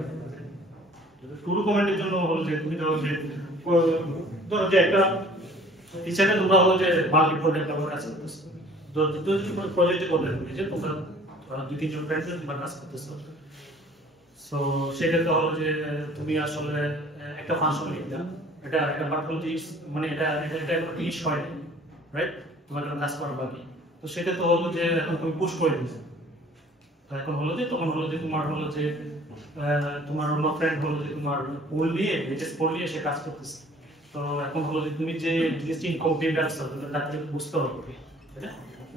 টু ডু কমেন্টের জন্য হলো যে তুমি ধরো যে একটা টিচারে তোমরা হলো যে মাল্টি প্রজেক্ট আমার কাছে প্রজেক্টে করতে হবে যে তোমরা দুই তিনজন ফ্রেন্ড তোমরা কাজ করতেছো সো সেক্ষেত্রে হলো যে তুমি আসলে একটা ফাংশন লিখতে এটা একটা পার্টিকুলার মানে এটা একটা ফিনিশ হয় রাইট তোমার জন্য কাজ করা বাকি তো সেটা তো হলো যে এখন তুমি পুশ করে দিচ্ছ তো এখন হলো যে তখন হলো যে তোমার হলো যে তোমার অন্য ফ্রেন্ড হলো যে তোমার পোল নিয়ে এইচএস পোল নিয়ে সে কাজ করতেছে তো এখন হলো যে তুমি যে জিনিসটি ইনকমপ্লিট আছে তাকে বুঝতে হবে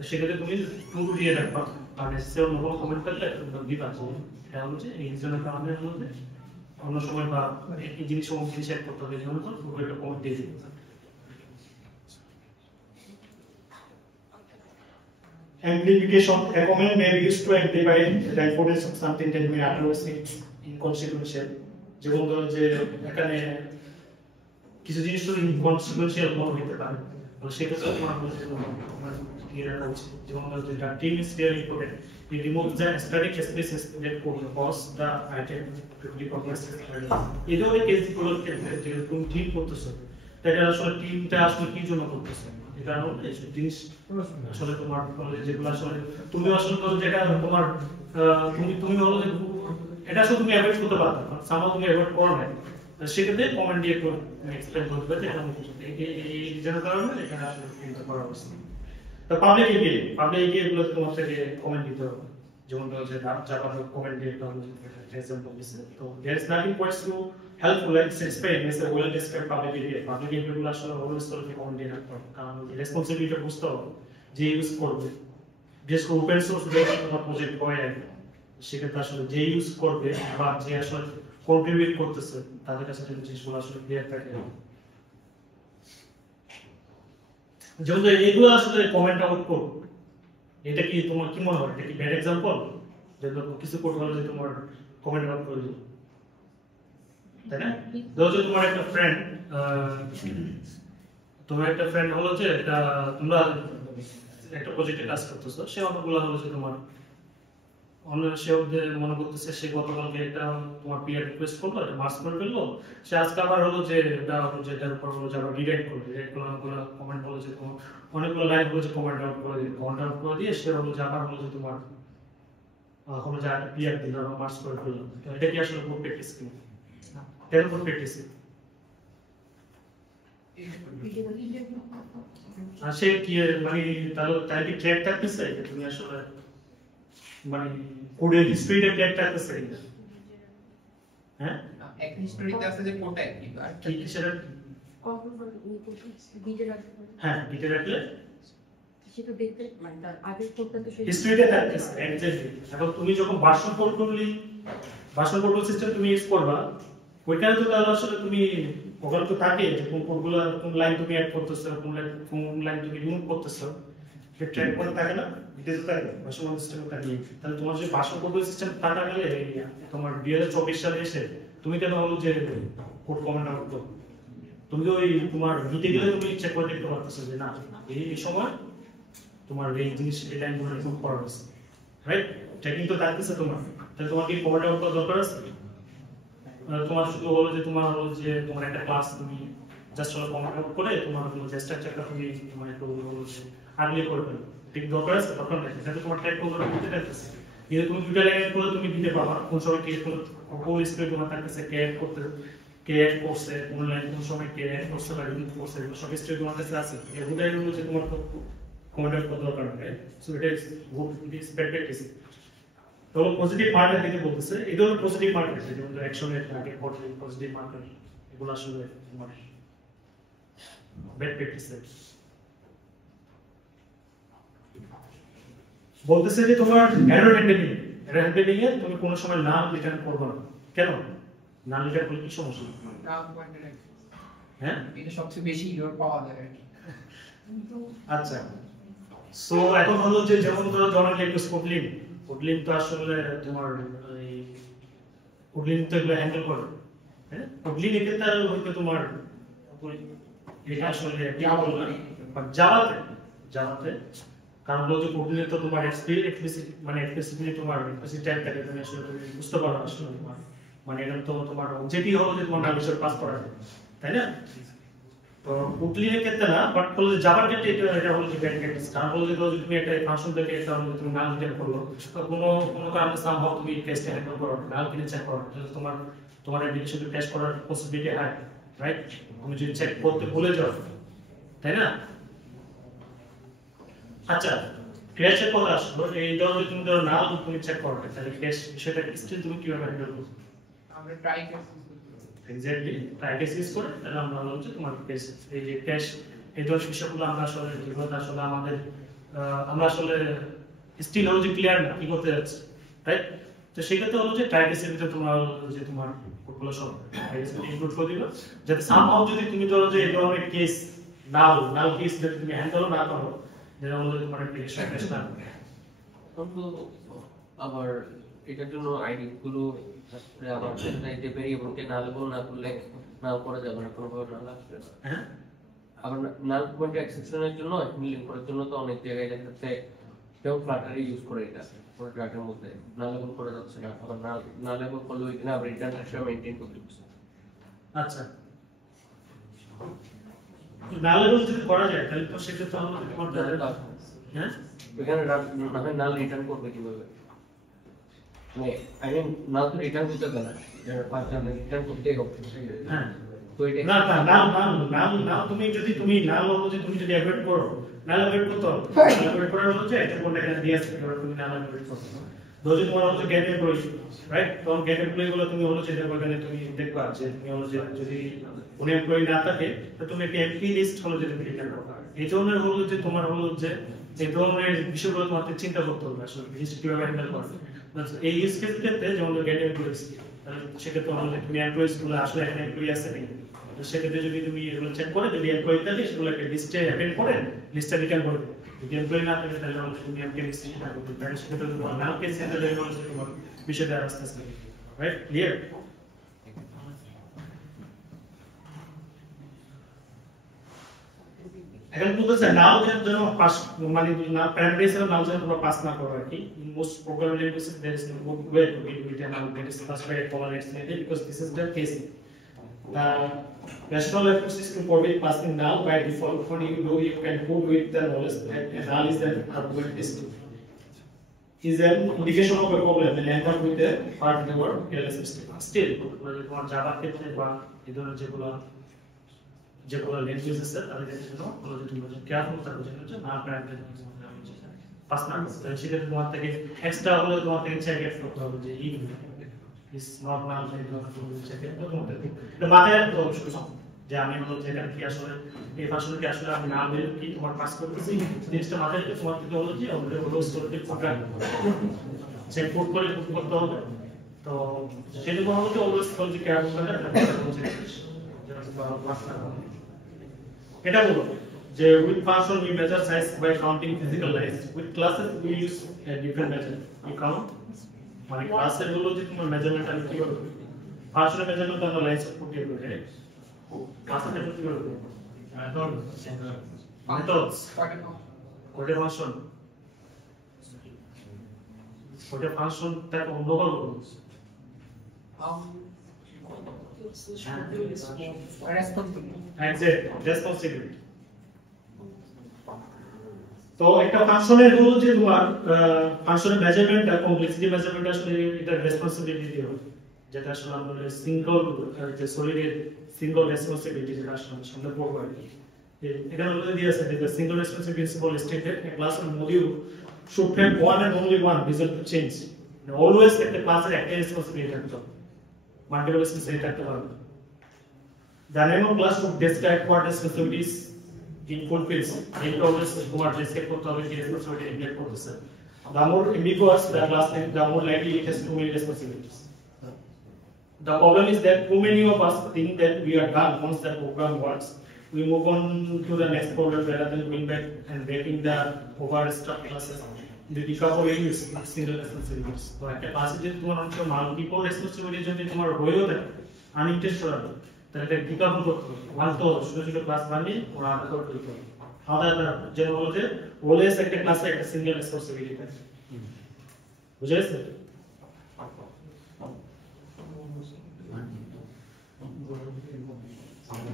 সেক্ষেত্রে তুমি টু দিয়ে রাখবা আর সে অন্য কোনো কমেন্ট করলে দিবা এটা হলো যে এই জন্য কারণে হলো যে অন্য সময় বা এই জিনিস সমস্ত জিনিস অ্যাড করতে হবে এই জন্য টু একটা কমেন্ট দিয়ে দিবে Amplification. A comment may be used to amplify the importance of something that may otherwise be inconsequential. যেমন ধরো যে এখানে কিছু জিনিস তো ইনকনসিকুয়েন্সিয়াল হতে পারে তো সেক্ষেত্রে তোমার যেমন ধরো যে the team is very important. It removes the static spaces that could cause the item to be progressed. এই ধরনের কেসগুলোর ক্ষেত্রে যে তুমি ঠিক করতেছো এটা আসলে টিমটা আসলে কি জন্য করতেছে এটা হলো এইসব জিনিস আসলে তোমার যেগুলো আসলে তুমি আসলে তো যেটা তোমার তুমি হলো যে এটা আসলে তুমি অ্যাভয়েড করতে পারো না সামহাও তুমি অ্যাভয়েড করো না সেক্ষেত্রে কমেন্ট দিয়ে একটু এক্সপ্লেন করতে যে এটা এই রিজনের কারণে এখানে আসলে টিমটা করা হচ্ছে তো পাবলিক এগিয়ে এগুলো তোমার থেকে কমেন্ট দিতে হবে যেমন ধরো যে যারা কমেন্ট দিয়ে একটা এক্সাম্পল দিচ্ছে তো there is nothing quite so helpful like Spain is a well described public area গুলো আসলে অলওয়েজ তোকে কমেন্ট দিয়ে রাখতে হবে কারণ রেসপন্সিবিলিটি বুঝতে হবে যে ইউজ করবে বিশেষ করে ওপেন সোর্স ডেটা তোমার প্রজেক্ট হয় সেক্ষেত্রে আসলে যে ইউজ করবে বা যে আসলে কন্ট্রিবিউট করতেছে তাদের কাছে যদি জিনিসগুলো আসলে ক্লিয়ার থাকে যেমন এইগুলো আসলে কমেন্ট আউট করো এটা কি তোমার কি মনে হয় এটা কি ব্যাড এক্সাম্পল যে কিছু কোড হলো যে তোমার কমেন্ট আউট করে দিল তাই না ধরো যে তোমার একটা ফ্রেন্ড হলো যে এটা তোমরা একটা প্রজেক্টে কাজ করতেছো সে অনেকগুলো হলো যে তোমার সে মনে করতেছে সে গতকালকে একটা তোমার পিআর রিকোয়েস্ট করলো এটা মার্কস করে ফেললো সে আজকে আবার হলো যে এটা হলো যে এটার উপর হলো যে আবার রিডাইট করবে রিডাইট করে অনেকগুলো কমেন্ট হলো যে তোমার অনেকগুলো লাইন হলো যে কমেন্ট আউট করে দিয়ে কমেন্ট আউট করে দিয়ে সে হলো যে আবার হলো যে তোমার হলো যে একটা পিআর দিল আর মার্কস করে ফেললো তো এটা কি আসলে গুড প্র্যাকটিস কি তেল গুড প্র্যাকটিস আর সে কি মানে তাহলে কি ট্র্যাক থাকতেছে তুমি আসলে মানে কোডের হিস্ট্রিটা ট্র্যাক থাকতেছে হ্যাঁ এক হিস্টোরিতে আছে যে কোডটা কি আর কি সেটা কখন ভিডিও রাখতে হ্যাঁ গিটে রাখলে সেটা দেখতে মানে তার আগের কোডটা তো হিস্ট্রিটা থাকতেছে এক্স্যাক্টলি এখন তুমি যখন ভার্সন কন্ট্রোল সিস্টেম তুমি ইউজ করবা ওইখানে তো তাহলে আসলে তুমি ওখানে তো থাকে যে কোন কোডগুলো কোন লাইন তুমি অ্যাড করতেছো কোন লাইন তুমি রিমুভ করতেছো সে ট্র্যাক করে থাকে না ডিটেইলস থাকে ভার্সন সিস্টেম থাকে তাহলে তোমার যে ভার্সন কন্ট্রোল সিস্টেম কাটা গেলে তোমার 2024 সালে এসে তুমি কেন হলো যে কোড কমেন্ট আউট করো তুমি তো ওই তোমার গিটে গেলে তুমি চেক করে দেখতে পারতেছো যে না এই সময় তোমার এই জিনিস এই লাইনগুলো রিমুভ করা হয়েছে রাইট ট্র্যাকিং তো থাকতেছে তোমার তাহলে তোমার কি কমেন্ট আউট করা দরকার আছে তোমার শুধু হলো যে তোমার একটা ক্লাস তুমি জাস্ট হলো কমেন্ট আউট করে তোমার হলো যে স্ট্রাকচারটা তুমি তোমার একটু হলো যে আগলি করে ফেলো ঠিক দরকার আছে দরকার নেই যাতে তোমার ট্র্যাক করে দিতে থাকতেছে কিন্তু তুমি দুটো লাইন করে তুমি দিতে পারবা কোন সময় কি কোন স্পেস তোমার থাকতেছে কে করছে কোন লাইন কোন সময় কে করছে বা রিমুভ করছে সব স্টেপ তোমার কাছে আছে এগুলাই হলো যে তোমার কমেন্ট আউট করা দরকার নেই সো এটা is good it is bed practice তো পজিটিভ মার্কেট দিতে বলতেছে এই ধরনের পজিটিভ মার্কেট যেমন অ্যাকশনের আগে পজিটিভ মার্কেট এগুলো আসলে তোমার বেড প্র্যাকটিস বলতেছে যে তোমার এরর হ্যান্ডলিং এ তুমি কোনো সময় নাম রিটার্ন করবে না কেন নাম রিটার্ন করলে কি সমস্যা নাম পয়েন্টের হ্যাঁ এটা সবচেয়ে বেশি ইরর পাওয়া যায় আর কি আচ্ছা সো এখন হলো যে যেমন ধরো জনকে একটু কোডলিং তো আসলে তোমার এই কোডলিং তো এগুলো হ্যান্ডেল করে হ্যাঁ কোডলিং এর ক্ষেত্রে হয়তো তোমার এটা আসলে জাভাতে কারণ হলো যে কোডলিং তো তোমার এক্সপ্লিসিটলি তোমার এক্সপ্লিসিট টাইপ থাকে তুমি আসলে বুঝতে পারো আসলে মানে এটা তো তোমার যেটি হলো যে তোমার নামের পাস করা তাই না তো কোডলিং এর ক্ষেত্রে না বাট হলো যে জাভার ক্ষেত্রে এটা হলো যে ব্যাড প্র্যাকটিস কারণ হলো যে তুমি একটা ফাংশন থেকে একটা হলো তুমি নাম রিটার্ন করলো কোনো কারণে সামহাও তুমি টেস্টে হ্যান্ডেল করো নাল কিনে চেক করো তাহলে তোমার অ্যাপ্লিকেশনকে টেস্ট করার পসিবিলিটি হাই রাইট তুমি যদি চেক করতে ভুলে যাও তাই না আচ্ছা ক্র্যাশের কথা আসলো এই ধরনের তুমি ধরো নাল তুমি চেক করো তাহলে ক্র্যাশ বিষয়টা স্টিল তুমি কিভাবে হ্যান্ডেল করবে আমরা ট্রাই করছি এক্স্যাক্টলি প্র্যাকটিস ইউজ করে তাহলে আমরা হচ্ছে তোমার ক্যাশ এই যে ক্যাশ এই ধরনের বিষয়গুলো আমরা আসলে যেগুলো আসলে আমরা আসলে স্টিল হলো যে ক্লিয়ার না কি করতে যাচ্ছে রাইট তো সেক্ষেত্রে হলো যে ট্রাইকেসের ভিতরে তোমার যে তোমার কোডগুলো সব ইনক্লুড করে দিবা যাতে সামহাও যদি তুমি ধরো যে এই ধরনের কেস নাল কেস যদি তুমি হ্যান্ডেল না করো যেটা হলো যে তোমার অ্যাপ্লিকেশন ক্র্যাশ না আবার এটার জন্য আইডি গুলো আবার সেটা যে ভেরিয়েবলকে নাল না করলে নাল করা যাবে না কোনো ভাবে নাল আসবে না হ্যাঁ আবার নাল পয়েন্ট এক্সেপশনের জন্য লিঙ্ক করার জন্য তো অনেক জায়গায় দেখা যাচ্ছে কেউ ফ্লাটারই ইউজ করে এটা পুরো ড্রাগের মধ্যে নাল লেভেল করা যাচ্ছে না আবার নাল লেভেল করলে ওইখানে আবার রিটার্ন আসলে মেইনটেইন করতে হচ্ছে আচ্ছা নালের যদি করা যায় তাহলে তো সেক্ষেত্রে আমরা তোমার হ্যাঁ এখানে নাল রিটার্ন করবে কিভাবে? মানে আই মিন নাল তো রিটার্ন করতে দেয় না, রিটার্ন করতেই হবে। হ্যাঁ তো এটা না তুমি যদি নাল অনুযায়ী তুমি যদি অ্যাভয়েড করো, নাল অ্যাভয়েড করতে হবে। অ্যাভয়েড করার হচ্ছে এটা কোনটা এখানে দিয়ে আসবে, তুমি নাল অ্যাভয়েড করতে হবে। যদি তোমার হচ্ছে গেট এমপ্লয়ি, রাইট? তখন গেট এমপ্লয়ি গুলো তুমি হচ্ছে যে ওখানে তুমি দেখবা যে তুমি হচ্ছে যদি কোনো এমপ্লয়ি না থাকে তো তুমি একটা এমপি লিস্ট হলো যে তুমি রিটার্ন করবে। এই ধরনের হলো যে তোমার হলো যে এই ধরনের বিষয়গুলো তোমাকে চিন্তা করতে হবে আসলে লিস্ট কিভাবে হ্যান্ডেল করবে। এই ইউজ কেস ক্ষেত্রে যেমন গেট এমপ্লয়ি, সেক্ষেত্রে হলো তুমি এমপ্লয়িজ গুলো আসলে এখানে এমপ্লয়ি আছে নাকি, সেক্ষেত্রে যদি তুমি এগুলো চেক করে যদি এমপ্লয়ি থাকে সেগুলো একটা লিস্টে অ্যাপেন্ড করে লিস্টটা রিটার্ন করে দেবে। যদি এমপ্লয়ি না থাকে তাহলে আমাদের তুমি এমকে লিস্টে রিটার্ন করবে, তাহলে সেক্ষেত্রে তোমার নাম কেস হ্যান্ডেল হয়ে তোমার বিষয়টা আস্তে আস্তে রাইট ক্লিয়ার। এখন বলতেছে নাও যেন পাস মানে না প্যারামিটার হিসেবে নাও যেন তোমরা পাস না করো আর কি। In most programming languages there is no way to get with now that is pass by a comma extended because this is the case. The rational reference is to forbid passing null by default. When you do, you can put with the knowledge that null is the argument is an indication of a problem and end up with a part number LS system. Still, তোমার Java ক্ষেত্রে বা এই ধরনের যেগুলো language আছে তাদের জন্য কোনো যদি তুমি কেয়ারফুল থাকো যে না প্যারামিটার পাস না করতে সেটা তোমার থেকে এক্সট্রা হলে তোমার থেকে চেক করতে হবে যে is not now the মাথায় রাখতে হবে যে আমি হলো যেটা কি আসলে এই ভাষণে কি আসলে আমি নাম দিলে কি তোমার পাস করতেছি জিনিসটা মাথায় রেখে তোমার থেকে হলো যে অলরেডি হলো স্টোরেজে প্রোগ্রাম চেক করে করতে হবে। তো সেটা কোনো হলো অলওয়েজ কল যে কেয়ার করতে এটা বলো যে with function we measure size by counting physical lines, with classes we use a different method. You count মানে ক্লাসের হলো যে তোমার মেজারমেন্ট আমি কি করব, ফাংশনের মেজারমেন্ট আমরা লাইন্স অফ কোড দিয়ে করব, ক্লাসের মেজারমেন্ট কি করব মেথডস কোডে ফাংশন তাকে অন্য করব রেসপন্সিবিলিটি। তো একটা ফাংশনের হলো যে তোমার ফাংশনের মেজারমেন্টটা কমপ্লেক্সিটি মেজারমেন্ট আসলে এটা রেসপন্সিবিলিটি দিয়ে হবে, যেটা আসলে আমরা সিঙ্গল যে সলিডের সিঙ্গল রেসপন্সিবিলিটি যেটা আসলে আমরা পড়ব আর কি। এখানে বলে দিয়ে আছে যে single responsibility principle stated a class or module should have one and only one result to change. Always একটা ক্লাসের একটা রেসপন্সিবিলিটি থাকতে হবে, মাল্টিপল রেসপন্সিবিলিটি থাকতে পারবে। The name of class should describe what responsibilities it fulfills. It always তোমার describe করতে হবে যে responsibility neglect করতেছে। The more ambiguous the class name, the more likely it has too many responsibilities. The problem is that too many of us think that we are done once the program works. We move on to the next problem rather than going back and breaking the overstuffed classes. The decouple is single responsibilities. So একটা ক্লাসে যদি তোমার অনেক multiple responsibility যদি তোমার হয়েও থাকে unintentional, তাহলে এটা ডিকাপল করতে হবে। ওয়ান তো ছোট ছোট ক্লাস বানিয়ে ওরা আলাদা করে দিতে হবে। আলাদা যেন বলো যে অলওয়েজ একটা ক্লাসে একটা সিঙ্গেল রেসপন্সিবিলিটি থাকে। বুঝে গেছে?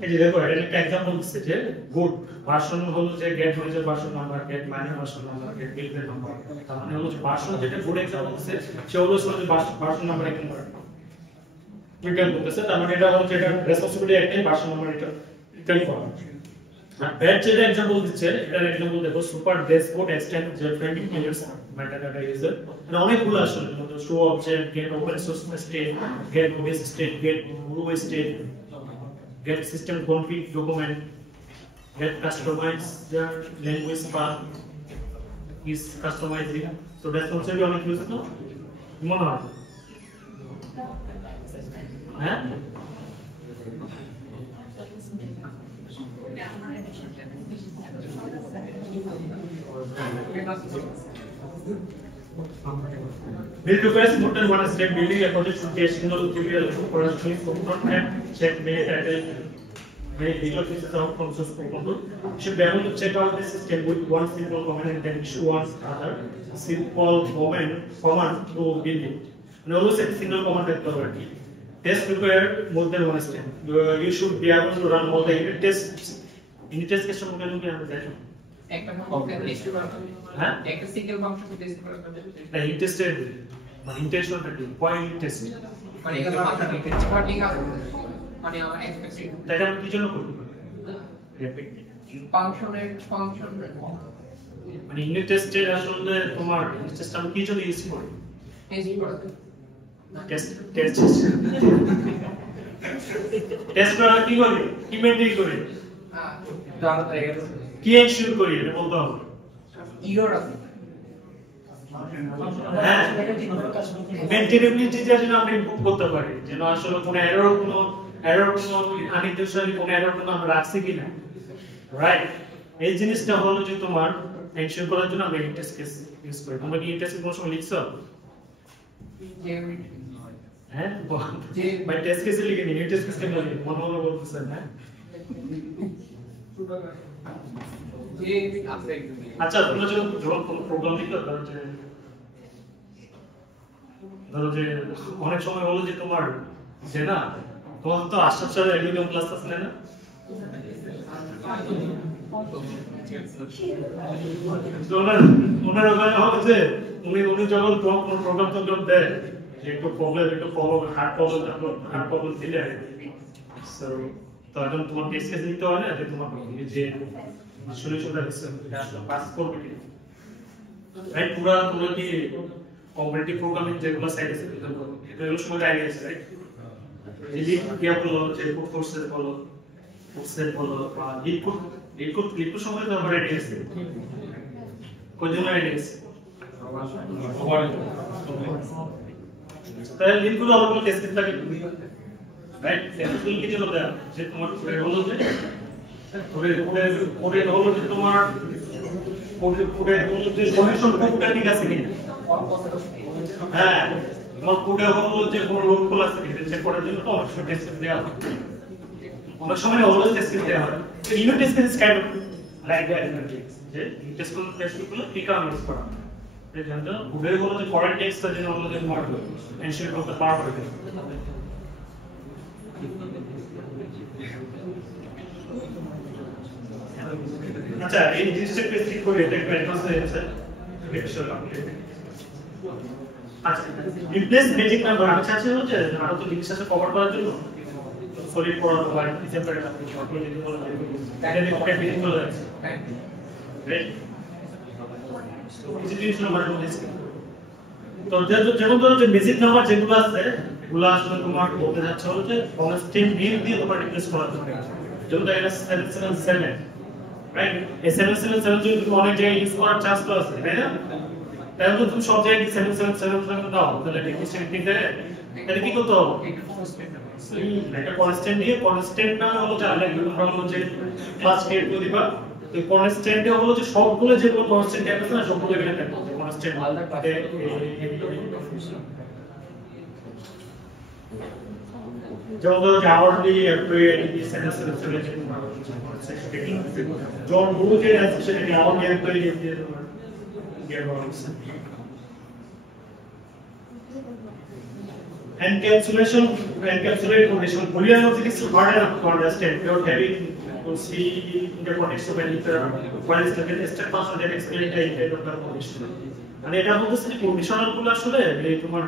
এই যে দেখো এটা একটা एग्जांपल দিচ্ছে যে গুড ভার্সন হলো যে get manager version number, get minor version number, get build number. তার মানে হলো যে ভার্সন যেটা গুড एग्जांपल দিচ্ছে সে হলো যে ভার্সন নাম্বার একটা নাম্বার রিটার্ন করতেছে। তার মানে এটা হলো যে এটা রেসপন্সিবিলিটি একটাই, ভার্সন নাম্বার এটা রিটার্ন করা। আর ব্যাড যেটা एग्जांपल দিচ্ছে এটার एग्जांपल দেখো সুপার ড্যাশবোর্ড এক্সটেন্ড যে ফ্রেন্ডিং মেথডস মেটাডাটা ইউজার। এটা অনেকগুলো আসলে মতো show object, get open source state, get OS state, get group state, get system config document, get customize the language path is customizing. So that's also be on use to mona eh build requires more than one step. Building a project should be a single trivial for us to confront and check many visual pieces out from source code. Should be able to check out the system with one simple command and then issue one other simple command to build it. And always a single command authority. Test require more than one step. You should be able to run all the unit tests unit test case সম্পর্কে তুমি আমাকে জানো একটা function test করা হ্যাঁ একটা single function test করা না ইউনিট টেস্টের মানে ইন্টেনশনটা কি পয়েন্ট টেস্ট মানে এটা ফাংশন টেস্ট করা ঠিক আছে মানে এক্সপেক্টেড তাই আমরা কি জন্য করব ফাংশনের ফাংশন মানে ইউনিট টেস্টের আসলে তোমার ইউনিট টেস্ট আমরা কি জন্য ইউজ করি টেস্ট করতে টেস্ট করা কি করি কি মেনটেন করি জানা যায় গেল কি এনশিওর করি এটা বলতে হবে ইরর আছে হ্যাঁ মেইনটেনেবিলিটি যেন আমরা ইমপ্রুভ করতে পারি যেন আসলে কোনো এরর কোনো আনইনটেনশনালি কোনো এরর কোনো আমরা রাখছি কিনা রাইট এই জিনিসটা হলো যে তোমার এনশিওর করার জন্য আমরা ইউনিট টেস্ট কেস ইউজ করি তোমরা কি ইউনিট টেস্ট কোনো সময় লিখছো হ্যাঁ যে বাই টেস্ট কেসে লিখে ইউনিট টেস্ট কেস কেন লিখে মনে বলতেছেন হ্যাঁ যে আছে আচ্ছা তোমরা যখন কোনো প্রোগ্রাম লিখো ধরো যে অনেক সময় বলো যে তোমার যে না তোমার তো আশরাফ স্যার অ্যালুমিনিয়াম ক্লাস আছে না ওনার ওখানে হবে যে উনি যখন প্রোগ্রাম দেয় যে একটু প্রবলেম হার্ড প্রবলেম দিলে তখন তোমার টেস্ট কেস দিতে হয় না যে তোমার যে সলিউশনটা পাস করবে কি রাইট পুরা তোমরা কি কম্পিটিটিভ প্রোগ্রামিং যেগুলো সাইড আছে এগুলো সময় আইডিয়া আছে রাইট এই কি বলো যে কোর্সের বলো বা লিড সময় তো আমার আইডিয়া আছে কোন আইডিয়া আছে তাহলে লিডগুলো আবার টেস্ট করতে লাগে রাইট টেস্ট কি দিলো দেয়া যে তোমার হলো যে পরে হলো যে তোমার পরে হলো যে সলিউশন কোডটা ঠিক আছে কিনা হ্যাঁ তোমার কোডে হলো যে কোন লোড খোলা আছে কিনা চেক করার জন্য তো অবশ্যই টেস্ট দেয়া হয় অনেক সময় অলওয়েজ টেস্ট দেয়া হয় তো unit test is kind of like that যে টেস্টগুলো পিক আপ ইউজ করা এই জন্য কোডে হলো যে ফরেন টেক্সটটা যেন হলো যে মার্ক এনশিওর করতে পারবে আচ্ছা এই জিনিসটা স্পেসিফিক করে এটা একটা অ্যাডভান্স হয়ে গেছে আচ্ছা রিপ্লেস ম্যাজিক নাম্বার আমি চাচ্ছি হচ্ছে আমরা তো জিনিসটা কভার করার জন্য সলিড পড়ানো হয় ডিসেম্বরে আপনি আপনি যদি বলেন তাহলে ওকে ফিলিং করে যাচ্ছে রাইট কিছু জিনিস নাম্বার বলেছি তো যেমন ধরো যে ম্যাজিক নাম্বার যেগুলো আছে এগুলো আসলে তোমার বলতে যাচ্ছে হলো যে কনস্ট্যান্ট নিউ দিয়ে তোমার রিপ্লেস করা যাবে যেমন এটা 777 রাইট এই 777 যদি তুমি অনেক জায়গায় ইউজ করার চান্স তো আছে তাই না তাহলে তো তুমি সব জায়গায় 777 দাও তাহলে ডিফিশিয়েন্ট ঠিক আছে তাহলে কি করতে হবে একটা কনস্ট্যান্ট দিয়ে কনস্ট্যান্ট না হলো যে আমরা হলো যে ফার্স্ট এড করে দিবা তো কনস্ট্যান্টে হলো যে সবগুলো যেগুলো কনস্ট্যান্ট আছে না সবগুলো এখানে থাকবে কনস্ট্যান্ট যেমন ধরো যে আওয়ারলি এপ্রিল জন গুরু যে আছে সেটাকে আওয়ারলি এপ্রিল দিয়ে encapsulate condition Boolean logic is hard enough to understand without having to see in the context of any while is the step function that explain the intent of the condition মানে এটা বলতেছে যে conditional গুলো আসলে এই তোমার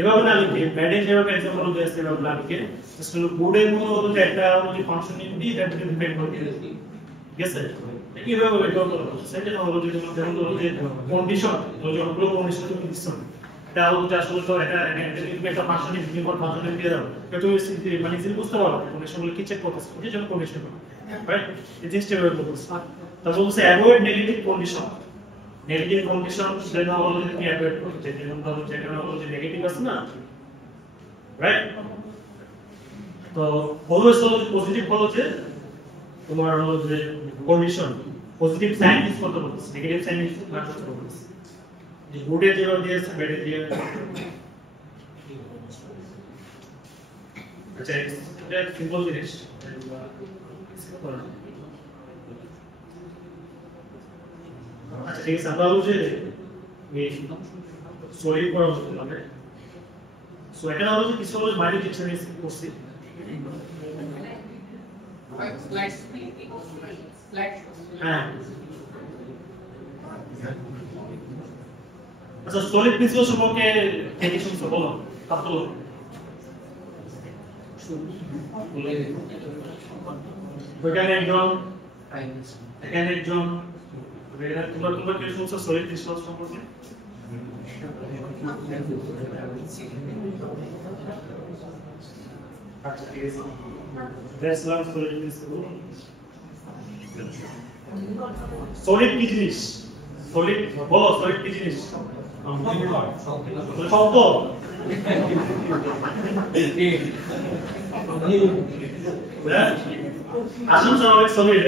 এভাবে না লিখে ম্যানেজ এভাবে এক্সাম্পল দিয়েছে এভাবে না লিখে আসলে কোডের মধ্যে হলো যে একটা যে ফাংশন নিয়ে দ্যাট উইল ডিপেন্ড করে ঠিক আছে কিভাবে এটা হলো সেটা হলো যে যেমন ধরো যে কন্ডিশন যতগুলো কন্ডিশন তুমি দিচ্ছো তাহলে যে আসলে তো এটা একটা ফাংশন ডিফাইন করে ফাংশন দিয়ে দাও তো মানে জিনিস বুঝতে পারো কন্ডিশনগুলো কি চেক করতেছ এই জন্য কন্ডিশন রাইট এই জিনিসটা এভাবে বলছো তারপর বলছে অ্যাভয়েড নেগেটিভ কন্ডিশন সেটা হলো যে তুমি অ্যাভয়েড করতে যেমন ধরো যেটা হলো যে নেগেটিভ আছে না রাইট তো অলওয়েজ হলো যে পজিটিভ হলো যে তোমার হলো যে কন্ডিশন পজিটিভ সাইন ইউজ করতে বলছে নেগেটিভ সাইন ইউজ না করতে বলছে যে গুডে যেভাবে দিয়েছে বেডে দিয়ে আচ্ছা এটা সিম্পল জিনিস আচ্ছা ঠিক আছে আমরা বলছি যে সলিড করা হচ্ছে মানে সো এখানে হলো যে কিছু হলো মাইনর ডিকশনারি করছি হ্যাঁ আচ্ছা সলিড প্রিন্সিপাল সম্পর্কে কি শুনছো বলো তাহলে ওইখানে একজন তোমরা কি শুনছো সলিড প্রিন্সিপাল সম্পর্কে সলিড কি জিনিস সলিড বলো সলিড কি জিনিস শব্দ আসুন সবাই সলিড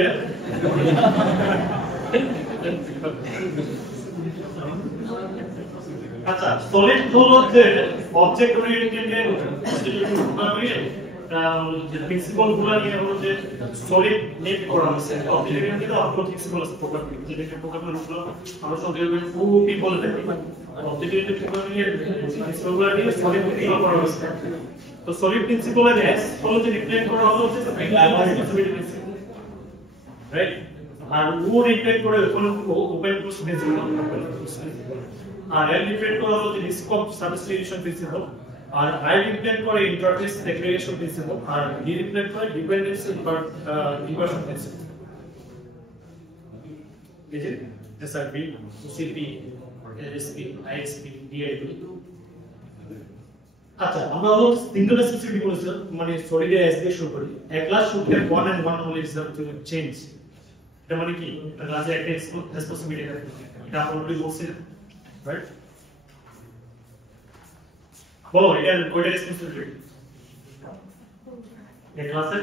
আচ্ছা সলিড হলো যে অবজেক্ট ওরিয়েন্টেড প্রিন্সিপাল গুলো নিয়ে হলো যে সলিড নেট করা আছে অবজেক্ট ওরিয়েন্টেড আপলোড প্রিন্সিপাল আছে প্রোগ্রামিং যেটাকে প্রোগ্রামের উপর আমরা সব খুবই বলে থাকি অবজেক্ট ওরিয়েন্টেড প্রোগ্রামিং এর প্রিন্সিপাল গুলো নিয়ে সলিড নেট করা আছে তো সলিড প্রিন্সিপাল এর এস হলো যে রিপ্লেস করা হলো হচ্ছে রাইট আর ও রিপ্লেস করে কোন ওপেন সোর্স প্রিন্সিপাল আর এল রিপ্লেস করা হলো যে স্কোপ সাবস্টিটিউশন প্রিন্সিপাল আর আই রিপ্লেস করে ইন্টারফেস ডিক্লারেশন প্রিন্সিপাল আর ডি রিপ্লেস করে ডিপেন্ডেন্সি ইনভার্সন প্রিন্সিপাল এই যে SRP CP SP ISP DIP আচ্ছা আমরা হলো তিনটা স্পেসিফিক বলেছিলাম মানে সলিড এস দিয়ে শুরু করি এক class should get 1 and 1 only is to change এটা মানে কি একটা ক্লাসে একটা রেসপন্সিবিলিটি থাকে এটা আমরা অলরেডি বলছি রাইট বলো এটা কোড রেসপন্সিবিলিটি এই ক্লাসে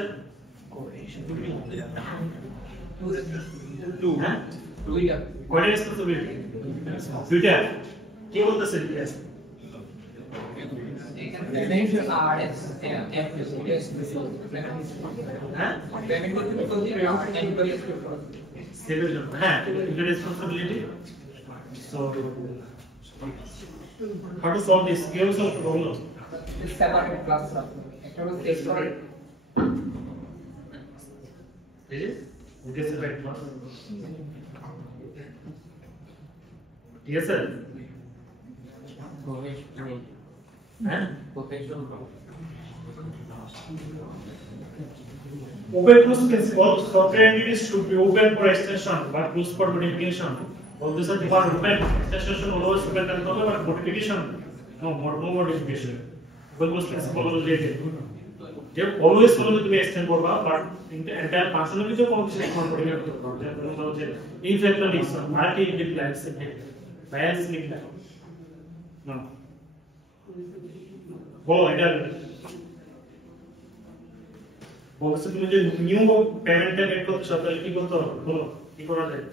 হ্যাঁ কোড রেসপন্সিবিলিটি দুইটা কি বলতেছে So, how to solve this? Give us a problem. This separate class. Actually, It is separate class. Yes, sir. Open close principle, software entities should be open for extension but closed for modification. All these are defined open, extension always open and but modification, no modification. Open close principle related. They always follow the extend করবা but in the entire functionality কোনো কিছু modify করতে পারবে যেমন হচ্ছে if একটা লিখছ multi implements variance লিখলে না বলো এটা বলছে তুমি যে নিউ পেমেন্টটা গেট করতে চাও তাহলে কি করতে হবে বলো কি করা যায়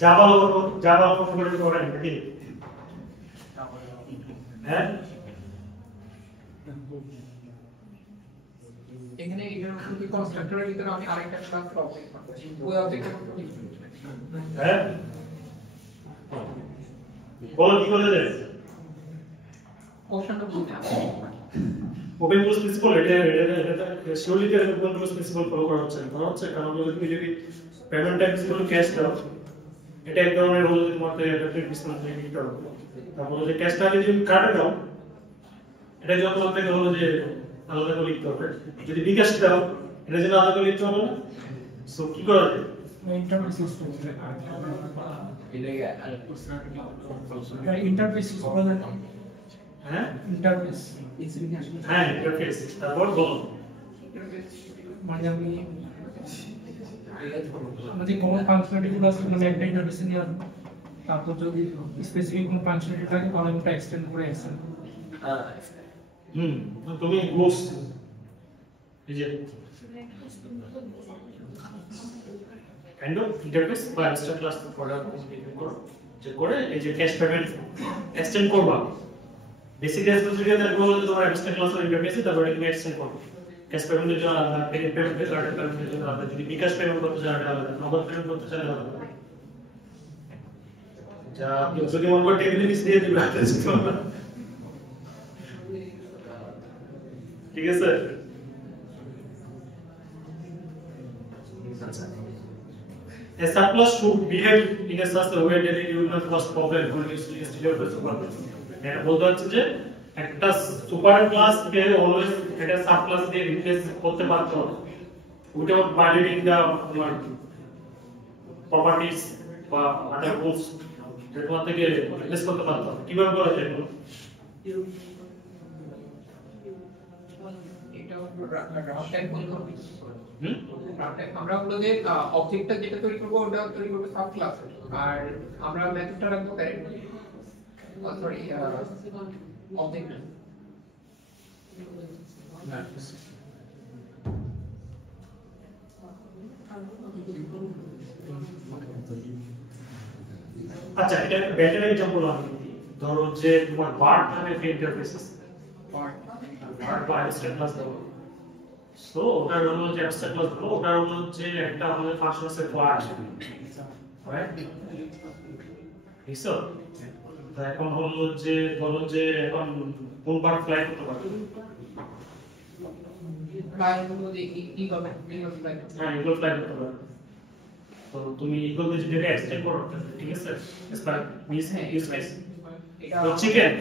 জাভা করে করা নাকি হ্যাঁ এখানে এর মধ্যে কনস্ট্রাক্টরের ভিতরে আমি আরেকটা ক্লাস প্রবলেম করছি ওই অবজেক্ট হ্যাঁ বলো কি করে দেয় কোশ্চেনটা বুঝতে ওপেন ক্লোজ প্রিন্সিপাল এটা surely open close principle follow করা হচ্ছে কারণ তুমি যদি পেমেন্ট টাইপ প্রিন্সিপাল ক্যাশ দাও এটা এক ধরনের হলো যে তোমার অ্যাডাপ্টিভ প্রিন্সিপাল নিয়ে নিতে হবে তারপর যে ক্যাশটা যদি কাটে দাও এটা যত তোমাকে হলো যে আলাদা করে লিখতে হবে যদি বিকাশ দাও এটা যেন আলাদা করে লিখতে হবে না সো কি করা যায় ইন্টারফেস হ্যাঁ ইন্টারফেস হ্যাঁ ইন্টারফেস তারপর বলো মানে আমি আমাদের কোন ফাংশনালিটি গুলো আছে মানে একটা ইন্টারফেসে নিয়ে আসবো তারপর যদি স্পেসিফিক কোন ফাংশনালিটি থাকে তাহলে আমি ওটা এক্সটেন্ড করে এক্সটেন্ড তুমি গ্লোস এই যে কাইন্ড অফ ইন্টারফেস বা এক্সট্রা ক্লাস প্রোডাক্ট করো যে করে এই যে ক্যাশ পেমেন্ট এক্সটেন্ড করবা বেসিক রেসপন্সিবিলিটি এর গোল হলো তোমার এক্সট্রা ক্লাস এর ইন্টারফেসে তারপরে তুমি এক্সটেন্ড করবে ক্যাশ পেমেন্টের জন্য আলাদা পেমেন্টের জন্য আলাদা যদি বিকাশ পেমেন্ট করতে চাও আলাদা নগদ পেমেন্ট করতে চাও আলাদা যা যদি মনে করো টেবিলে মিস দিয়ে দিবে ঠিক আছে? A surplus should behave in a such a way that it will not cause problem when it is distributed by superclass. এটা বলতে হচ্ছে যে একটা সুপার ক্লাস কে অলওয়েজ এটা সাবক্লাস দিয়ে রিপ্লেস করতে পারতো উইদাউট ভায়োলেটিং দা প্রপার্টিজ বা আদার রুলস যেটা থেকে রিপ্লেস করতে পারতো। কিভাবে করা যায় এগুলো? এটা রাউন্ড টাইপ বলবো। আমরা হলো যে অবজেক্টটা যেটা তৈরি করবো ওটা তৈরি করবো সাব ক্লাস, আর আমরা মেথডটা রাখবো প্যারেন্ট সরি অবজেক্ট। আচ্ছা, এটা একটা ব্যাটারি এক্সাম্পল আমি দিই। ধরো যে তোমার বার্ড নামে একটা ইন্টারফেস আছে, বার্ড বা অ্যাবস্ট্রাক্ট ক্লাস দাও। সো ওটার হলো যে অ্যাবস্ট্রাক্ট ক্লাস হলো ওটার হলো যে একটা আমাদের ফাংশন আছে বার্ড, রাইট? বুঝছো? তো এখন হলো যে ধরো যে এখন কোন বার্ড ফ্লাই করতে পারবে? ফ্লাই হলো যে কি করবে ফ্লাই। হ্যাঁ, ইগল ফ্লাই করতে পারবে। তো তুমি ইগল দিয়ে যেটা এক্সটেন্ড করো, ঠিক আছে? Spare miss use nice. তো চিকেন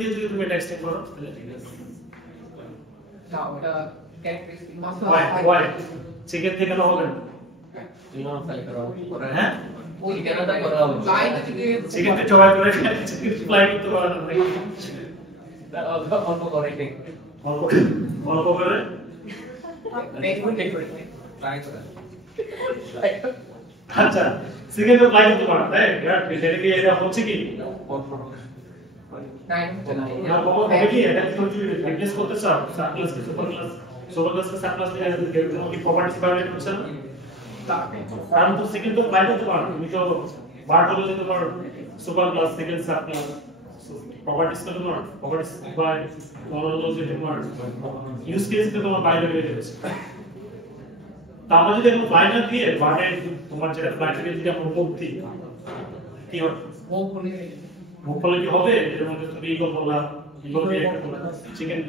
দিয়ে যদি তুমি এটা এক্সটেন্ড করো তাহলে ঠিক আছে। না ওটা ক্যারেক্টারিস্টিক মাস্টার ওয়াই চিকেন থেকে না হবে না? ইনো ফ্লাই করা হবে। হ্যাঁ, ওই কেনটা করা হবে? লাইন থেকে চিকেন কে চড়াই করে চিকেন ফ্লাই করতে পারে না নাকি? অল্প করে ঠিক অল্প করে ট্রাই করে। আচ্ছা, চিকেন তো ফ্লাই করতে পারে, তাই? এটা কি এটা হচ্ছে কি? টাইম না, বাবা হবে কি এটা কি তুমি রিপ্লেস করতে চাও সাব ক্লাস কে সুপার ক্লাস কে সাব ক্লাস থেকে কি প্রপার্টিজ ভায়োলেট করছে না? কারণ তো সেকেন্ড তো ফ্লাই করতে পারো, তুমি তো বার করে যেতে পারো super class second sub class properties তো তোমার প্রপার্টিজ বাই মনোলজি তোমার ইউজ কেস তো তোমার বাইরে হয়ে যাচ্ছে। তা আমরা যদি এখন ফ্লাই না দিয়ে বারে তোমার যেটা ফ্লাই থেকে যদি আমরা মুক্তি কি হবে? মুখলে কি হবে? এর মধ্যে তুমি ইগল বললা, ইগল দিয়ে একটা বললা, চিকেন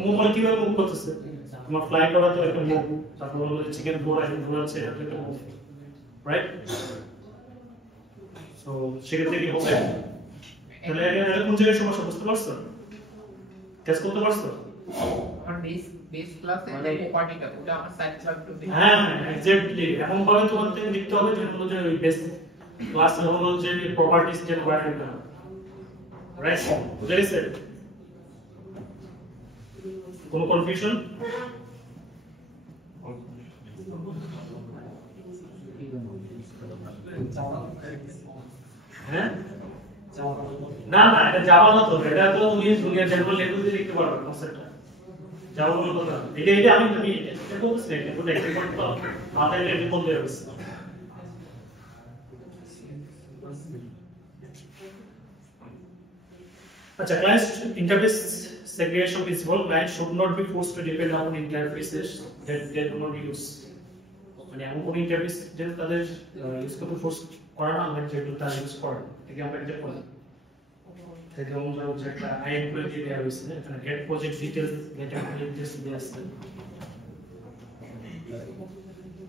মুভ মানে কিভাবে মুভ করতেছে? তোমার ফ্লাই করা তো একটা মুভ, তারপর হলো চিকেন বোর্ড এখন ঘোরাচ্ছে, এটা একটা মুভ, রাইট? সো সেক্ষেত্রে কি হবে? তাহলে এটা কোন জায়গায় সমস্যা বুঝতে পারছো? ক্যাচ করতে পারছো? আমার বেস ক্লাসে যে প্রপার্টিটা ওটা আমার সাইড ক্লাস টু হ্যাঁ, এক্স্যাক্টলি। এখন ভাবে তোমাদের লিখতে হবে যে হলো যে বেস ক্লাস হলো যে প্রপার্টিজ যে কোয়াড্রেন্ট না, রাইট? বুঝে গেছে? কোনো কনফিউশন? হ্যাঁ, না না, এটা জাভা না তো, এটা তো তুমি দুনিয়ার জেনারেল ল্যাঙ্গুয়েজে লিখতে পারবে কনসেপ্টটা। জাভা বলে কথা এটা আমি তুমি এটা বলছি, এটা বলে এটা করতে পারো, মাথায় এটা বলতে হবে। আচ্ছা, client interface segregation principle, client should not be forced to depend on interfaces that they do not use. মানে এমন কোন ইন্টারফেস যেটা তাদের ইউজ করতে ফোর্স করা না হয়, যেগুলো তারা ইউজ করে। এটা আমরা এটা করলাম। যেমন ধরো যে একটা আইএমপি দিয়ে দেওয়া হয়েছে, এখানে get project details, get application details দিয়ে আসছে।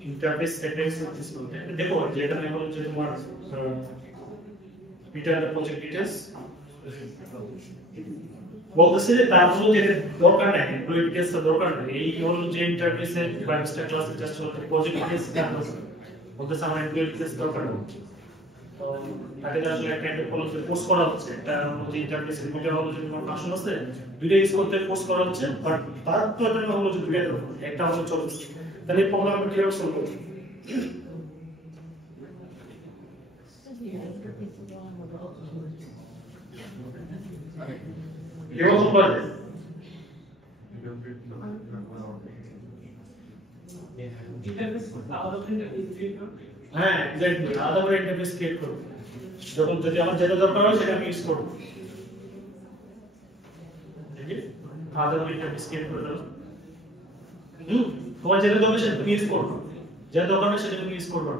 ইন্টারফেস সেটিংস বলতে দেখো যে এটা হলো যে তোমার রিটার্ন প্রজেক্ট ডিটেইলস বলতেছে যে তার হলো যে দরকার নাই, এমপ্লয়ি ডিটেইলস দরকার নাই। এই হলো যে ইন্টারফেসে বা এক্সট্রা ক্লাসে জাস্ট হলো প্রজেক্ট ডিটেইলস দেওয়া আছে, বলতেছে আমার এমপ্লয়ি ডিটেইলস দরকার নেই। তো তাকে আসলে একটা হলো যে ফোর্স করা হচ্ছে, একটা হলো যে ইন্টারফেসে দুটো হলো যে তোমার ফাংশন আছে, দুটো ইউজ করতে ফোর্স করা হচ্ছে, বাট তার তো একটা হলো যে দুটো একটা হলো চলছে। তাহলে এই প্রবলেম আমরা কিভাবে সলভ করব? কিভাবে সলভ করব? হ্যাঁ, এক্স্যাক্টলি, আলাদা করে ইন্টারফেস ক্রিয়েট করব। যখন যদি আমার যেটা দরকার হয় সেটা আমি ইউজ করব। ঠিক আছে, আলাদা করে ইন্টারফেস ক্রিয়েট করে দাও। তোমার যেটা দরকার সেটা তুমি ইউজ করবে, যেটা দরকার না সেটা তুমি ইউজ করবে।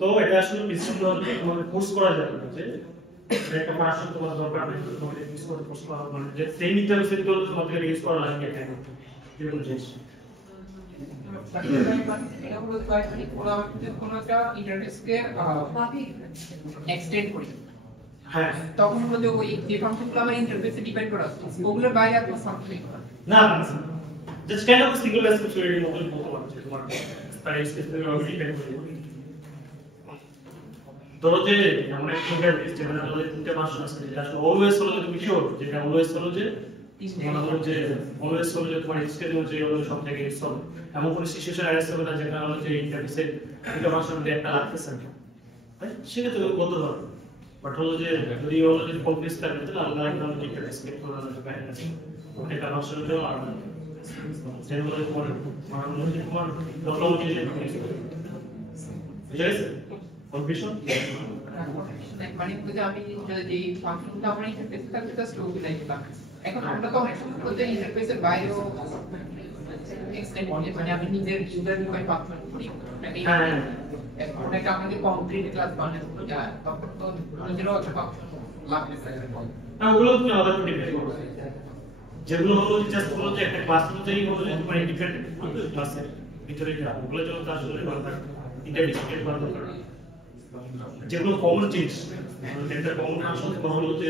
তো এটা আসলে সিস্টেম তোমাকে ফোর্স করা যাবে না যে একটা পার্সন তোমার দরকার নেই তোমাকে ইউজ করে পোস্ট করা মানে যে সেম ইন্টারফেস গুলো তোমাকে ইউজ করা লাগে এখানে এরকম জিনিস এটা হলো কোনো একটা ইন্টারফেসকে এক্সটেন্ড করি হ্যাঁ তখন হলো যে ওই যে ফাংশনগুলো আমার ইন্টারফেসে ডিপেন্ড করা আছে ওগুলোর বাইরে আর কোনো ফাংশন না just kind of single responsibility model বলতে পারছি তোমার তার স্পেসিফিক ডিপেন্ড করে ধরো যে আমরা একটা ইন্টারফেস যেখানে আমাদের তিনটে ভার্সন আছে যেটা অলওয়েজ হলো যে তুমি শিওর যেটা অলওয়েজ হলো যে মনে করো যে অলওয়েজ হলো যে তোমার এক্সটেন্ড হচ্ছে হলো সব থেকে সব এমন কোনো সিচুয়েশন অ্যারেস্ট হবে না যেখানে হলো যে ইন্টারফেসে দুটো ভার্সন দিয়ে একটা লাগতেছে না তাই সেটা তুমি বলতে পারো বাট হলো যে যদি হলো যে কমপ্লিট থাকে তাহলে আলাদা একটা ইন্টারফেস ক্রিয়েট করা যাবে বাইরে ওকে কারণ আসলে তো আর যেগুলো তোমার মানে তোমার ডেভেলপ যে বুঝা গেছে কনফিউশন মানে বুঝে আমি যদি ফাংশনটা আমরা ইন্টারফেসে থাকতে জাস্ট ওকে লাইক এখন আমরা তো অনেক সময় বলতে ইন্টারফেসের বাইরেও এক্সটেন্ড করি মানে আমি নিজের ইউজার ডিফাইন ফাংশন করি হ্যাঁ অনেক আমাদের কমপ্লিট ক্লাস বানানো যায় তখন তো নিজেরও একটা ফাংশন লাগতেছে না ওগুলো তুমি আলাদা করে ডিফাইন করবে যেগুলো হলো জাস্ট হলো যে একটা ক্লাস অনুযায়ী হলো যে তোমার ইন্ডিপেন্ডেন্ট ক্লাসের ভিতরে যা ওগুলো যখন তার আসলে ভালো ইন্টারডিসিপ্লিনারি ভালো করে যেগুলো কমন জিনিস একটা কমন ফাংশন তোমার হলো যে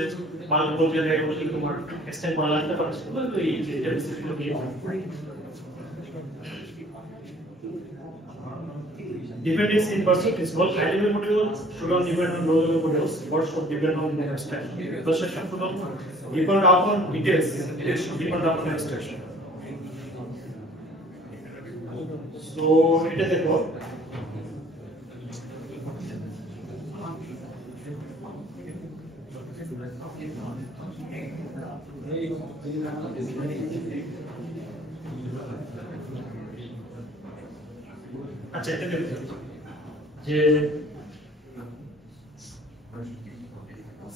মাল্টিপল জায়গায় হলো যে তোমার এক্সটেন্ড করা লাগতে পারে সেগুলো এই যে ইন্টারডিসিপ্লিনারি দিয়ে Dependency in person is called high-level modules should not depend on low-level modules. What should depend on the abstraction? Perception should not depend upon details. It should depend upon abstraction. So it is a goal. আচ্ছা এটা দেখো যে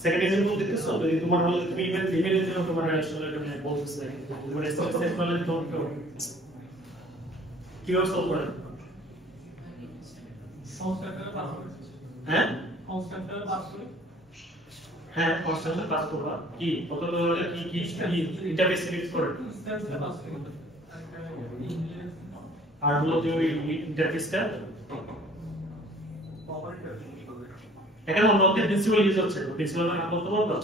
second example দিতেছো যদি তোমার হলো তুমি ইমেলের জন্য তোমার আসলে মানে বলতেছে তোমার এসএমএস নলেজ ডোন্ট নো কি অবস্থা করে হ্যাঁ হ্যাঁ কনস্ট্যান্ট পাস করবা কি কত কি কি ইন্টারফেস ইউজ করে আর হলো যে ওই ইন্টারফেসটা এখানে অন্য প্রিন্সিপাল ইউজ হচ্ছে প্রিন্সিপাল নাম বলতে পারবো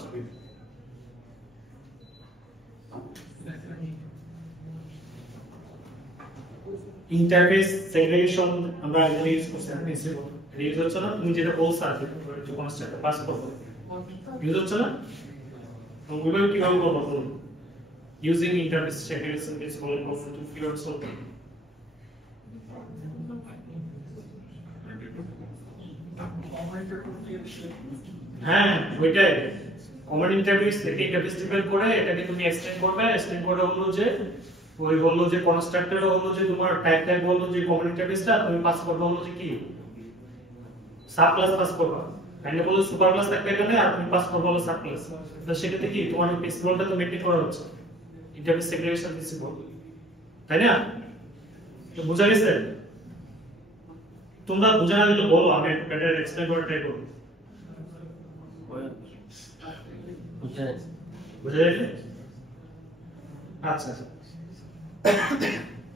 ইন্টারফেস সেগ্রেগেশন আমরা ইউজ করছি প্রিন্সিপাল ইউজ হচ্ছে না তুমি যেটা বলছো আর যে কনস্ট্যান্ট পাস করবে ইউজ হচ্ছে না ওগুলো কিভাবে করবো using interface segregation principle to figure solve হ্যাঁ ওইটাই কমন ইন্টারফেস থেকে ইন্টারফেস ডিফাইন করে এটাকে তুমি এক্সটেন্ড করবে এক্সটেন্ড করে হলো যে ওই হলো যে কনস্ট্রাক্টর হলো যে তোমার টাইপ হলো যে কমন ইন্টারফেসটা তুমি পাস করবে হলো যে কি সাব ক্লাস পাস করবে এন্ড বলে সুপার ক্লাস থাকবে এখানে আর তুমি পাস করবে হলো সাব ক্লাস তো সেক্ষেত্রে কি তোমার প্রিন্সিপালটা তো মেনটেন করা হচ্ছে ইন্টারফেস সেগ্রেগেশন প্রিন্সিপাল তাই না তো বুঝা গেছে তোমরা বুঝা না দিলে বলো আমি বেটার এক্সপ্লেইন করে ট্রাই করব বুঝা গেছে আচ্ছা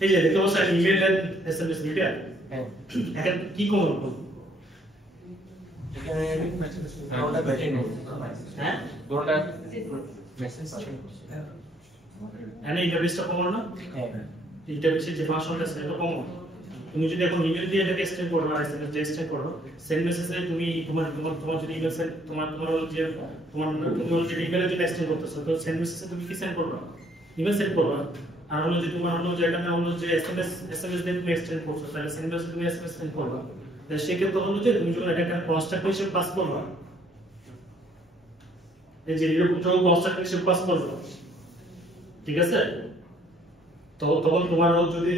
এই যে দেখো sir email and SMS media হ্যাঁ এখন কি করব এখানে হ্যাঁ দুটো মেসেজ এনে ইন্টারফেসটা কমন না হ্যাঁ ইন্টারফেসের যে ভাষণটা সেটা কমন তুমি যদি এখন ইমেল দিয়ে এটাকে এক্সটেন্ড করো আর এসএমএস দিয়ে এক্সটেন্ড করো সেন্ড মেসেজে তুমি তোমার যদি ইমেল সেন্ড তোমার যে তোমার যে ইমেলে যদি এক্সটেন্ড করতেছো তো সেন্ড মেসেজে তুমি কি সেন্ড করবে ইমেল সেন্ড করবে আর হলো যে তোমার হলো যে এখানে হলো যে এসএমএস দিয়ে তুমি এক্সটেন্ড করছো তাহলে সেন্ড মেসেজে তুমি এসএমএস সেন্ড করবে তাহলে সেক্ষেত্রে হলো যে তুমি যখন এটা কনস্ট্রাক্ট হিসেবে পাস করবে এই যে এরকম যখন কনস্ট্রাক্ট হিসেবে পাস করবে ঠিক আছে তো তখন তোমার যদি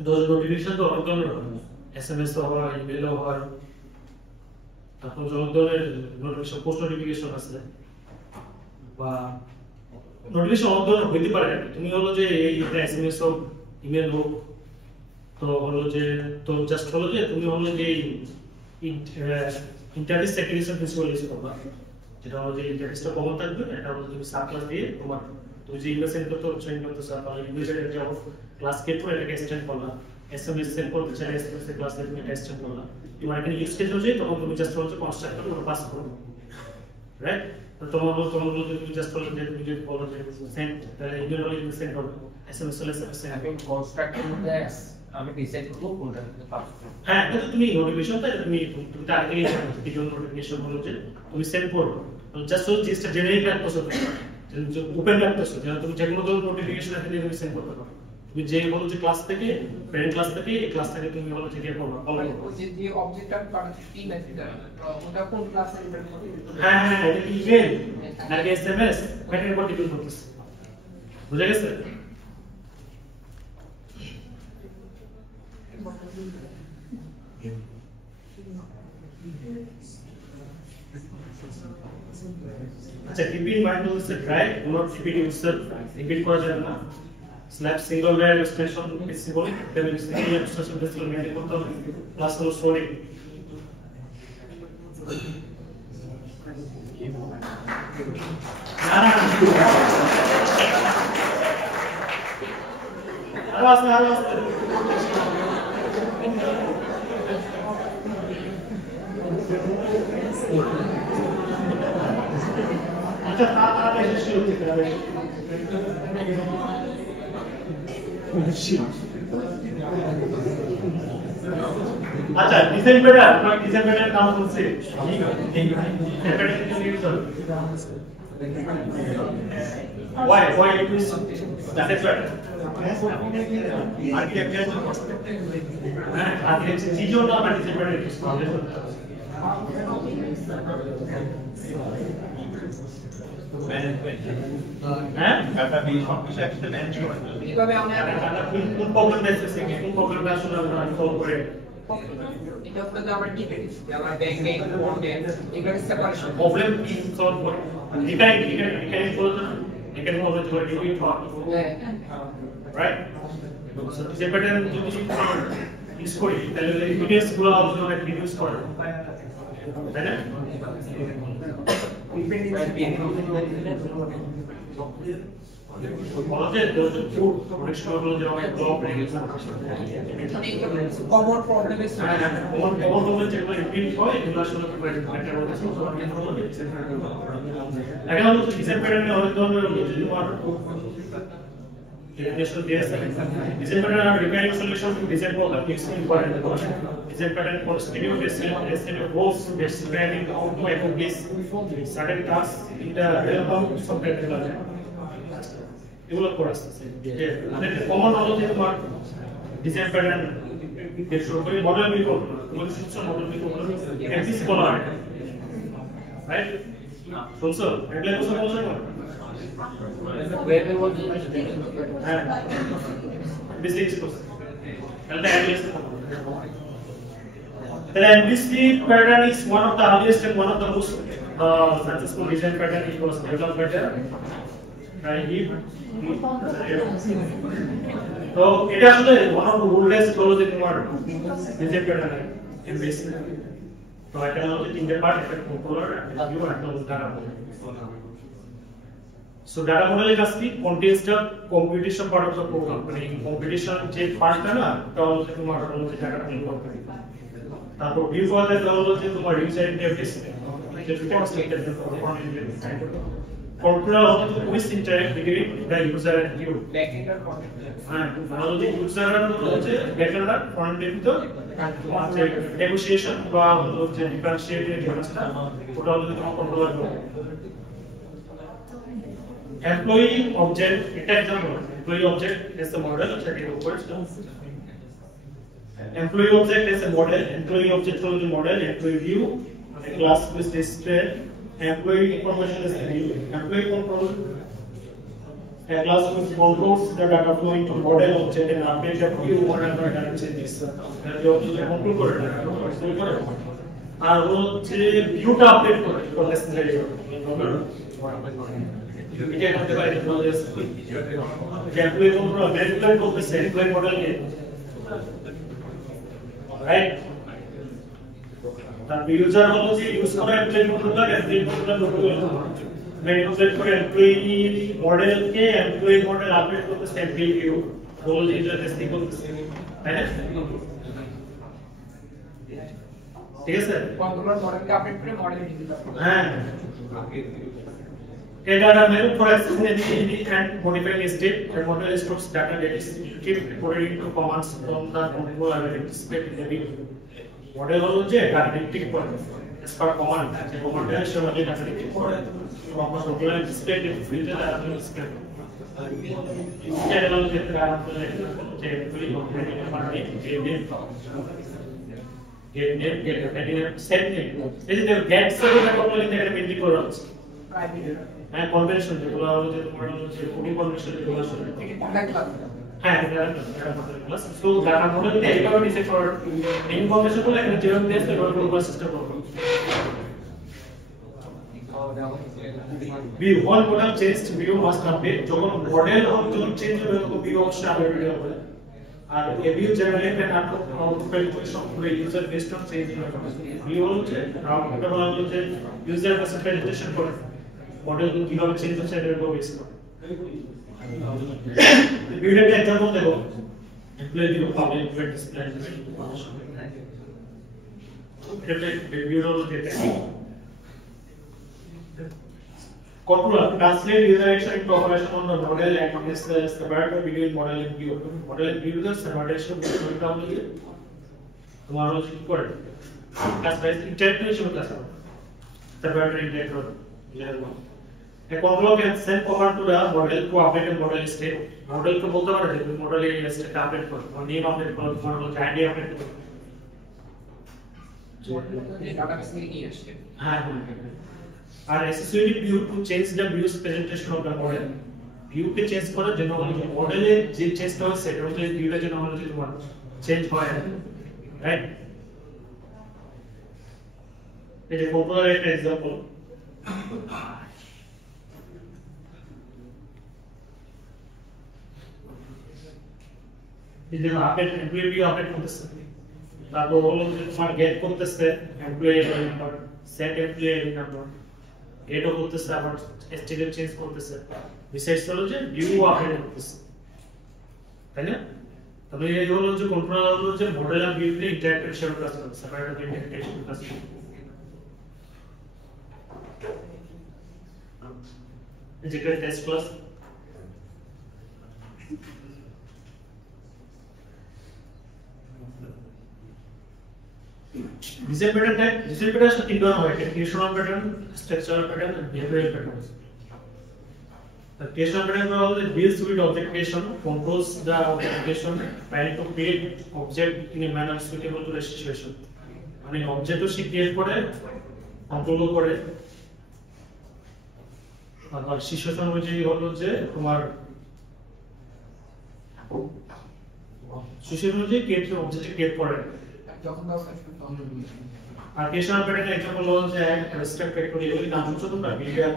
নোটিফিকেশন তো অনেক ধরনের এসএমএস হয় ইমেল হয় তারপর যত ধরনের নোটিফিকেশন পোস্ট নোটিফিকেশন আছে বা নোটিফিকেশন অনেক ধরনের হইতে পারে তুমি হলো যে এই এসএমএস হোক ইমেল হোক তো হলো যে তো জাস্ট হলো যে তুমি হলো যে ইন্টারফেস সেকুরিটি প্রিন্সিপাল ইউজ করবা, যেটা হলো যে ইন্টারফেসটা কমন থাকবে, এটা হলো তুমি সাব ক্লাস দিয়ে তোমার তুমি যে ইমেল সেন্ড করতে ট্রেন করতে চাও তাহলে ইউজার একটা ক্লাস গেট করে এটাকে এক্সটেন্ড করলা, এসএমএস সেন্ড করতে চাইলে এসএমএস এর ক্লাস দিয়ে তুমি এটা এক্সটেন্ড করলা, তোমার এখানে ইউজ কেস হচ্ছে তখন তুমি জাস্ট হচ্ছে কনস্ট্রাক্টর করে পাস করো, রাইট? তোমার তুমি জাস্ট বলো যে তুমি যদি বলো যে সেন্ড, তাহলে ইমেল হলে তুমি সেন্ড করবে, এসএমএস হলে এসএমএস সেন্ড আমি কনস্ট্রাক্টর মধ্যে আমি ডিসাইড করব কোনটা পাস করব। হ্যাঁ, কিন্তু তুমি নোটিফিকেশনটা তুমি তার আগে কি জন্য নোটিফিকেশন হলো যে তুমি সেন্ড করো, জাস্ট ওই জিনিসটা জেনারেট রাখতেছো, ওপেন রাখতেছো, যেন তুমি যে কোনো ধরনের নোটিফিকেশন এখানে তুমি সেন্ড করতে পারো। তুমি যে বলো যে ক্লাস থেকে প্যারেন্ট ক্লাস থেকে এই ক্লাসটাকে তুমি বলো যে দিয়ে করবা, ফলো করবা। যে অবজেক্টটা পাঠাচ্ছি টিম মেসেজটা ওটা কোন ক্লাসে ইনভাইট করতে হ্যাঁ হ্যাঁ, এটা কি ইমেল নাকি এসএমএস প্যাটার্ন উপর ডিপেন্ড করতেছে, বুঝা গেছে? আচ্ছা, keep in mind also try do not repeat yourself, repeat করা যাবে না। Slab single layer extension feasible, then single extension feasible maintain করতে হবে, প্লাস হলো স্টোরি। আচ্ছা, তাহলে শুরু করতে হবে। আচ্ছা, ডিজাইন বেটার, আমরা ডিজাইন বেটার নাম বলছি। Why it is that is better? Architecture चीजों का डिजाइन এইভাবে আমরা কোন প্রবলেম দেখতেছি, কোন প্রবলেমটা আসলে আমরা সলভ করে এটা হচ্ছে আমরা কি পেয়েছি আমরা ব্যাংকে কোডে এগুলো সেপারেশন প্রবলেম কি সলভ করে এখানে বলতে এখানে বলতে ধরে ডিউটি থট, রাইট? সো যে প্যাটার্ন যদি ইউজ করি তাহলে এভিডেন্স গুলো আমরা রিডিউস করে, তাই না? কমন প্রবলেমের design pattern are requiring solution to design problem. It's important. Design pattern for schedule based goals describing how to accomplish certain tasks in the realm of software development. Develop for us. Common knowledge is about design pattern. Model before, model before, empty scholar, right? So, the MVC pattern is one of the earliest and one of the most successful design pattern. It was developed better. So it is one of the oldest design pattern MVC. So I can also think about it popular and you and data model. So data model is contains the computation part of the program. Computation যে পার্টটা না তাও হচ্ছে তোমার হচ্ছে data model করে। তারপর view করলে তাও হচ্ছে তোমার ইউজার ইন্টারফেস যে কনসেপ্টের কন্ট্রোল হচ্ছে তো with interact between the user and you. ব্যাকএন্ডের কন্টেন্ট হ্যাঁ, মানে হচ্ছে ইউজার হচ্ছে ব্যাকএন্ড আর ফ্রন্ট এন্ড তো হচ্ছে নেগোসিয়েশন বা হচ্ছে ডিফারেন্সিয়েটেড ব্যবস্থা ওটা হচ্ছে তোমার কন্ট্রোলার করবে। Employee object, employee object is the model that it operates. Employee object is a model, employee object is the model, employee view, a class with display, employee information is the view, employee control, a class which controls the data flow into model object and update the view whatever data changes. The object control করে আর হচ্ছে ভিউটা update করে necessary এটা করতে পারি employee control manipulate করতেছে employee model কে, right? তারপর ইউজার হলো যে ইউজ করা এমপ্লয়ি কন্ট্রোলার ম্যানিপুলেট করে এমপ্লয়ি মডেলকে এমপ্লয়ি মডেল আপডেট করতেছে employee view role user testing করতেছে তাই না ঠিক আছে কন্ট্রোলার মডেলকে আপডেট করে মডেল দিতে পারবে হ্যাঁ data are made for accessing and modifying state and model stores data that is keep recorded into commands from the control available displayed in the view. Model হলো যে ডাটাটিক করে as per command যে কমান্ডে সেটা ডাটাটিক করে from the control displayed in the view that are displayed. এটা হলো যে যে পুরো কম্পিউটার মানে get set name. This is the get server control in the mainly for us. হ্যাঁ কনভেনশন যেগুলো হলো যে তোমার হলো যে কোডিং কনভেনশন যেগুলো আসলে অনেক ক্লাস হ্যাঁ এটা ক্লাস সো ডাটা মডেল দিয়ে এটা ডিসে ফর ইনফরমেশন গুলো এখানে যেভাবে দিয়েছে ওইভাবে পুরো সিস্টেম করব view all model changed view must update যখন মডেল যখন চেঞ্জ হবে তখন view অবশ্যই আপডেট হবে আর a view generate and output function for user based on change view হলো যে আউটপুট হলো যে ইউজার কাছে প্রেজেন্টেশন করে মডেল কিভাবে চেঞ্জ হচ্ছে এর উপর বেস করে ভিডিওতে एग्जांपल দেখো employee view public event display এটা ভিডিও দিতে controller translate user action into operation on the model and is separate the video model in view model in view the separation between the তোমার হচ্ছে কি করে class বাইজ interpretation class separate integrator a controller can send command to the model to update the model state model को बोलते हैं कि model ये state update करो और name update करो model का id update करो ডাটাবেস থেকে নিয়ে আসছে हाँ আর accessibility view to change the view's presentation of the model view के change करो जनरली model এর যে change টা সেটা হচ্ছে view টা जनरली তোমার change হয় রাইট এই যে controller এর example इधर अपडेट एम्प्लॉय भी अपडेट করতেছে তারপর হলো যে তোমার গেট করতেছে employee number set employee number গেটও করতেছে আবার স্টেট চেঞ্জ করতেছে বিশেষ হলো যে ভিউ আপডেট করতেছে তাই না তাহলে এই হলো যে কন্ট্রোলার হলো যে মডেল আর ভিউ তে ইন্টারঅ্যাকশন কাজ করছে সেপারেট ইন্টারঅ্যাকশন কাজ করছে যেটা test class Design pattern type. Design pattern is তিন ধরনের হয়: traditional pattern, structural pattern, and behavioral patterns. The traditional pattern deals with objectification, controls the objectification, trying to create object in a manner suitable to the situation. মানে অবজেক্টও সে create করে, কন্ট্রোলও করে। আর situation অনুযায়ী হলো যে তোমার সিচুয়েশন অনুযায়ী ক্রিয়েট অবজেক্ট ক্রিয়েট করে। যখন দরকার আর কেশন প্যাটার্ন এক্সাম্পল হলো যে রেস্ট্রিক্ট ফ্যাক্টরি এগুলি নাম হচ্ছে তোমরা billiard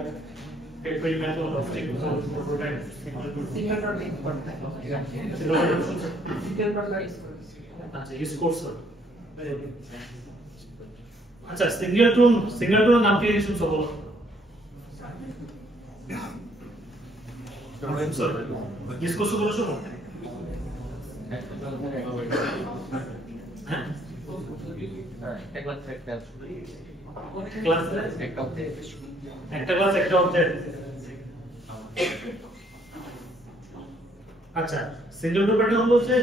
factory method object prototype single dot link করতে সিঙ্গেল ডট ইউজ আচ্ছা ইউজ করছো আচ্ছা সিঙ্গেল টুল নাম কি কিছু বলো ইউজ করছো বলছো একটা ক্লাস একটা অবজেক্ট আচ্ছা সিঙ্গেল টুল প্যাটার্ন হলো যে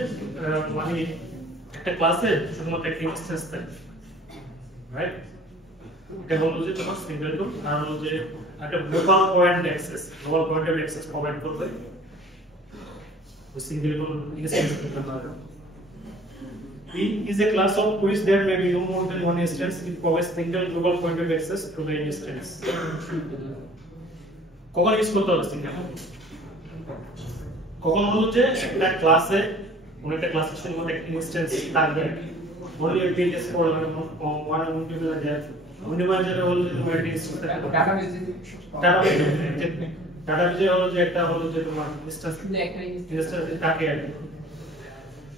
মানে একটা ক্লাসে শুধুমাত্র একটা ইনস্ট্যান্স থাকে রাইট এটা হলো যে তোমার সিঙ্গেল টুল আর হলো যে একটা গ্লোবাল পয়েন্ট অ্যাক্সেস প্রোভাইড করবে ওই single tool instance P is a class of which there may be no more than one instance. It provides single global point of access to the instance. কখন use করতে হবে single কখন হলো যে একটা ক্লাসে একটা ক্লাসের শুধুমাত্র একটা ইনস্ট্যান্স থাকবে only a pages for one individual there individual হলো যে তোমার একটা ইনস্ট্যান্স ডাটাবেজে হলো যে একটা হলো যে তোমার ইনস্ট্যান্স থাকে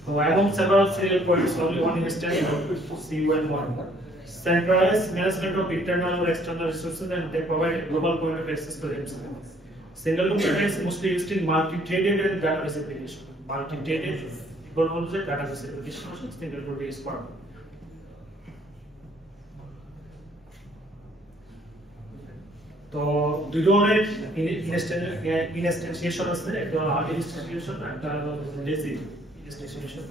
So among several serial points, only one instance CUN1. centralized management of internal or external resources and they provide a global point of access to themselves. Single loop data is mostly used in multi-threaded and database application. Multi-threaded, people also say database application, single loop is part. তো দুই ধরনের ইনস্ট্যান্সিয়েশন আছে, একটা hard ইনস্ট্যান্সিয়েশন আর একটা lazy ইনস্ট্যান্সিয়েশন।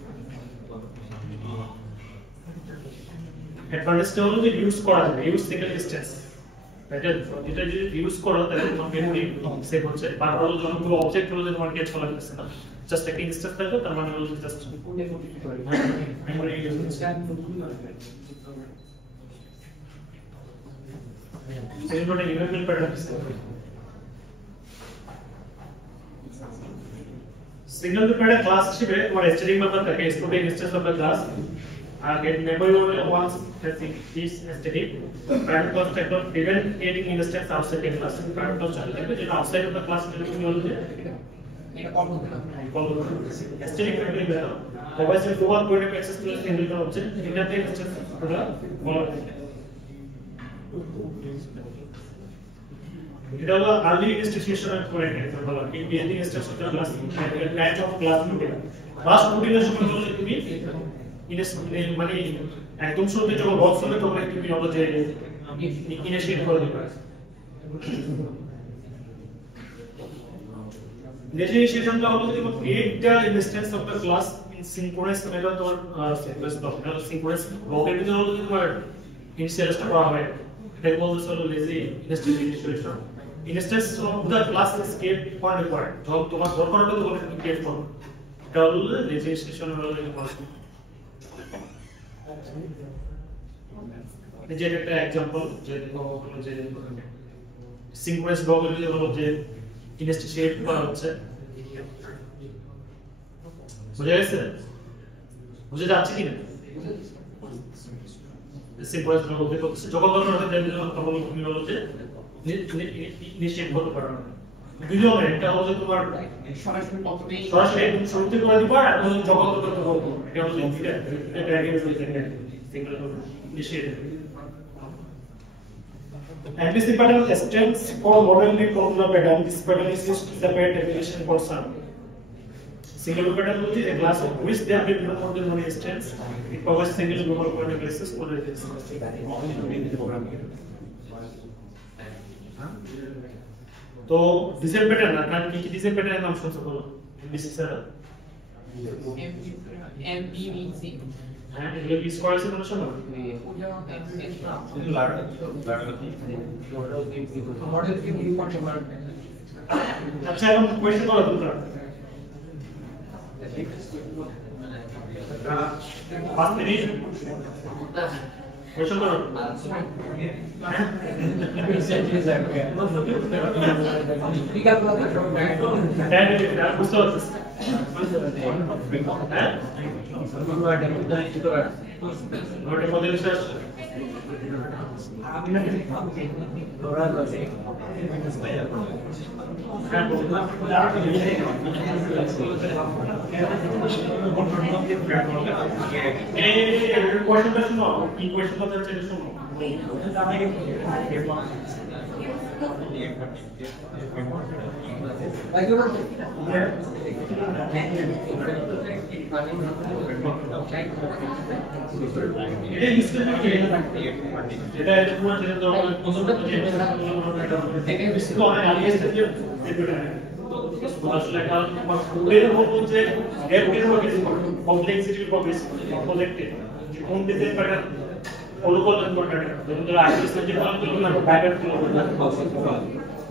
অ্যাডভান্টেজটা হলো যে use করা যাবে, ইউজ সিঙ্গেল ইনস্ট্যান্স। এটা যদি ইউজ করো তাহলে তোমার মেমরি সেভ হচ্ছে, বারবার হলো যখন কোনো অবজেক্ট হলো যে তোমার ক্যাচ করা যাচ্ছে না, জাস্ট একটা ইনস্ট্যান্স থাকবে, তার মানে হলো জাস্ট মেমরি ইউজ সেগুলো ইউএমএল প্যাটার্ন সিঙ্গেল লুপ একটা ক্লাস হিসেবে তোমার স্ট্যাটিক মেথড থাকে, static instance of the class আর get memory once that is static pattern construct of even creating instance outside the class. Pattern construct থাকবে যেটা outside of the class তুমি হলো যে এটা কল করতে হবে static memory method provides a global point of access to single object এটাতে instance বলা এটা হলো আর্লি ইনস্টিটিউশনাল করে নিতে বলা কি creating ইনস্ট্রাকচার class type of class routine class রুটিনের সময় হলো তুমি মানে একদম শুরুতে যখন বক্স হবে তখন তুমি হলো যে ইনিশিয়েট করে দিবে। ইনিশিয়েশনটা হলো যে create the instance of the class in synchronous method or synchronous ব্লকের ভিতরে হলো তোমার ইনিশিয়েশনটা করা হয়। That was also lazy initialization. Instance of the class is kept for required. So, to us work on the work to create for. Double lazy initialization or the example, synchronous block is the instantiate for outside. मुझे जांच की नहीं simple হবে তো যখন আমরা দেখব তখন তুমি হলো যে নিশ্চিত হতে পারো না দুইজন একটা হলো তোমার সরাসরি প্রথমেই সরাসরি তুমি শুরুতে করে দিবা আর যখন করতে বলবো এটা হলো এটা আগে সিঙ্গেল নিশ্চিত MPC pattern extends for model name formula pattern. This pattern is used to separate application for some. Single pattern is a class of which there will be more than one instance. It provides single global point of access for the तो design pattern ना की design pattern नाम सुन सको MVC sir MVC हां ये भी square से समझो ना मॉडल की रिपोर्ट हमारा अच्छा हम क्वेश्चन करो दूसरा 5 मिनट क्वेश्चन करो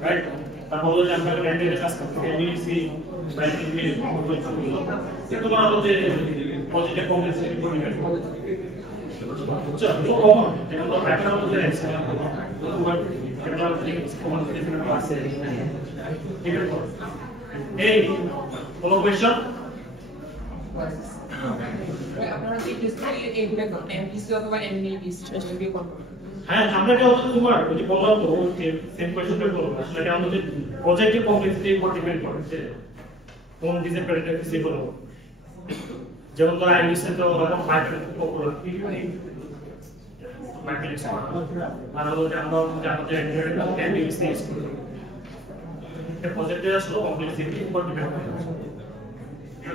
right? তাহলে আমরা র্যান্ডের কাজ করতে এবিসি ব্র্যাকেট দিয়ে কিন্তু কোন হলো যে পজিটিভ কমপ্লেক্সিটি পরিমাণ আচ্ছা তো কমন এটা তো ব্র্যাকেট হলো যে আছে তো তোমার এটা কমন ডিফারেন্ট আছে ঠিক আছে এই কোনো কোশ্চেন আপনারা কি ডিসপ্লে এইগুলো এমপিসি অথবা এমবিসি যদি কোন হ্যাঁ আমরা কি হচ্ছে তোমার ওই যে বললাম তো সেম কোশ্চেনটা করব আসলে এটা আমাদের প্রজেক্টের কমপ্লেক্সিটির উপর ডিপেন্ড করে যে কোন ডিজাইন প্যাটার্ন কি করব যেমন ধর আইবিসি তো রকম পাইথন পপুলার ম্যাট্রিক্স আর হলো যে আমরা আমাদের এনডিএস নিয়ে এসেছি এটা প্রজেক্টে আসলে কমপ্লেক্সিটির উপর ডিপেন্ড করে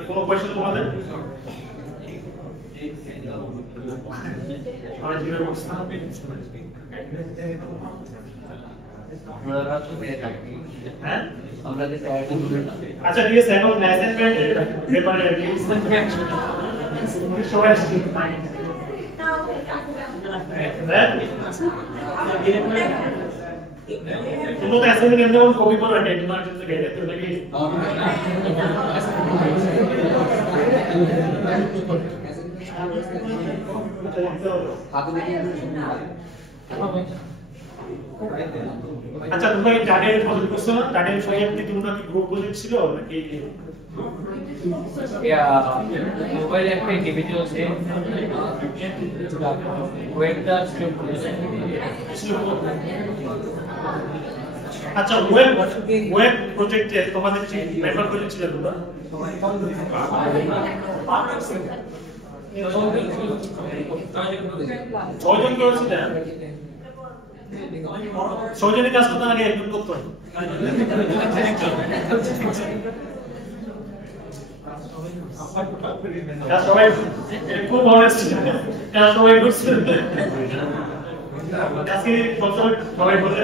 কোনো কোয়েশ্চেন তোমাদের আর জিরো বক্স আমরা তো পেয়ে থাকি হ্যাঁ আমরা যে টায়ারটা আচ্ছা ঠিক আছে এখন অ্যাসাইনমেন্ট পেপারে সবাই तुम लोग ऐसे नहीं करते हो कॉपी पर अटेंड मार जैसे कह रहे थे लेकिन अच्छा তোমরা কি জানেন প্রজেক্ট করছো না জানেন সবাই কি তোমরা কি গ্রুপ প্রজেক্ট ছিল নাকি মোবাইল একটা ইন্ডিভিজুয়াল সে ওয়েবটা স্ট্রিম করেছে আচ্ছা ওয়েব প্রজেক্টে তোমাদের যে মেম্বার প্রজেক্ট ছিল তোমরা ছয়জন করেছিলেন ছয়জনের কাজ করতে নাকি একজন করতো সবাই খুব ভালো ছিল সবাই করছে আজকে সবাই বলে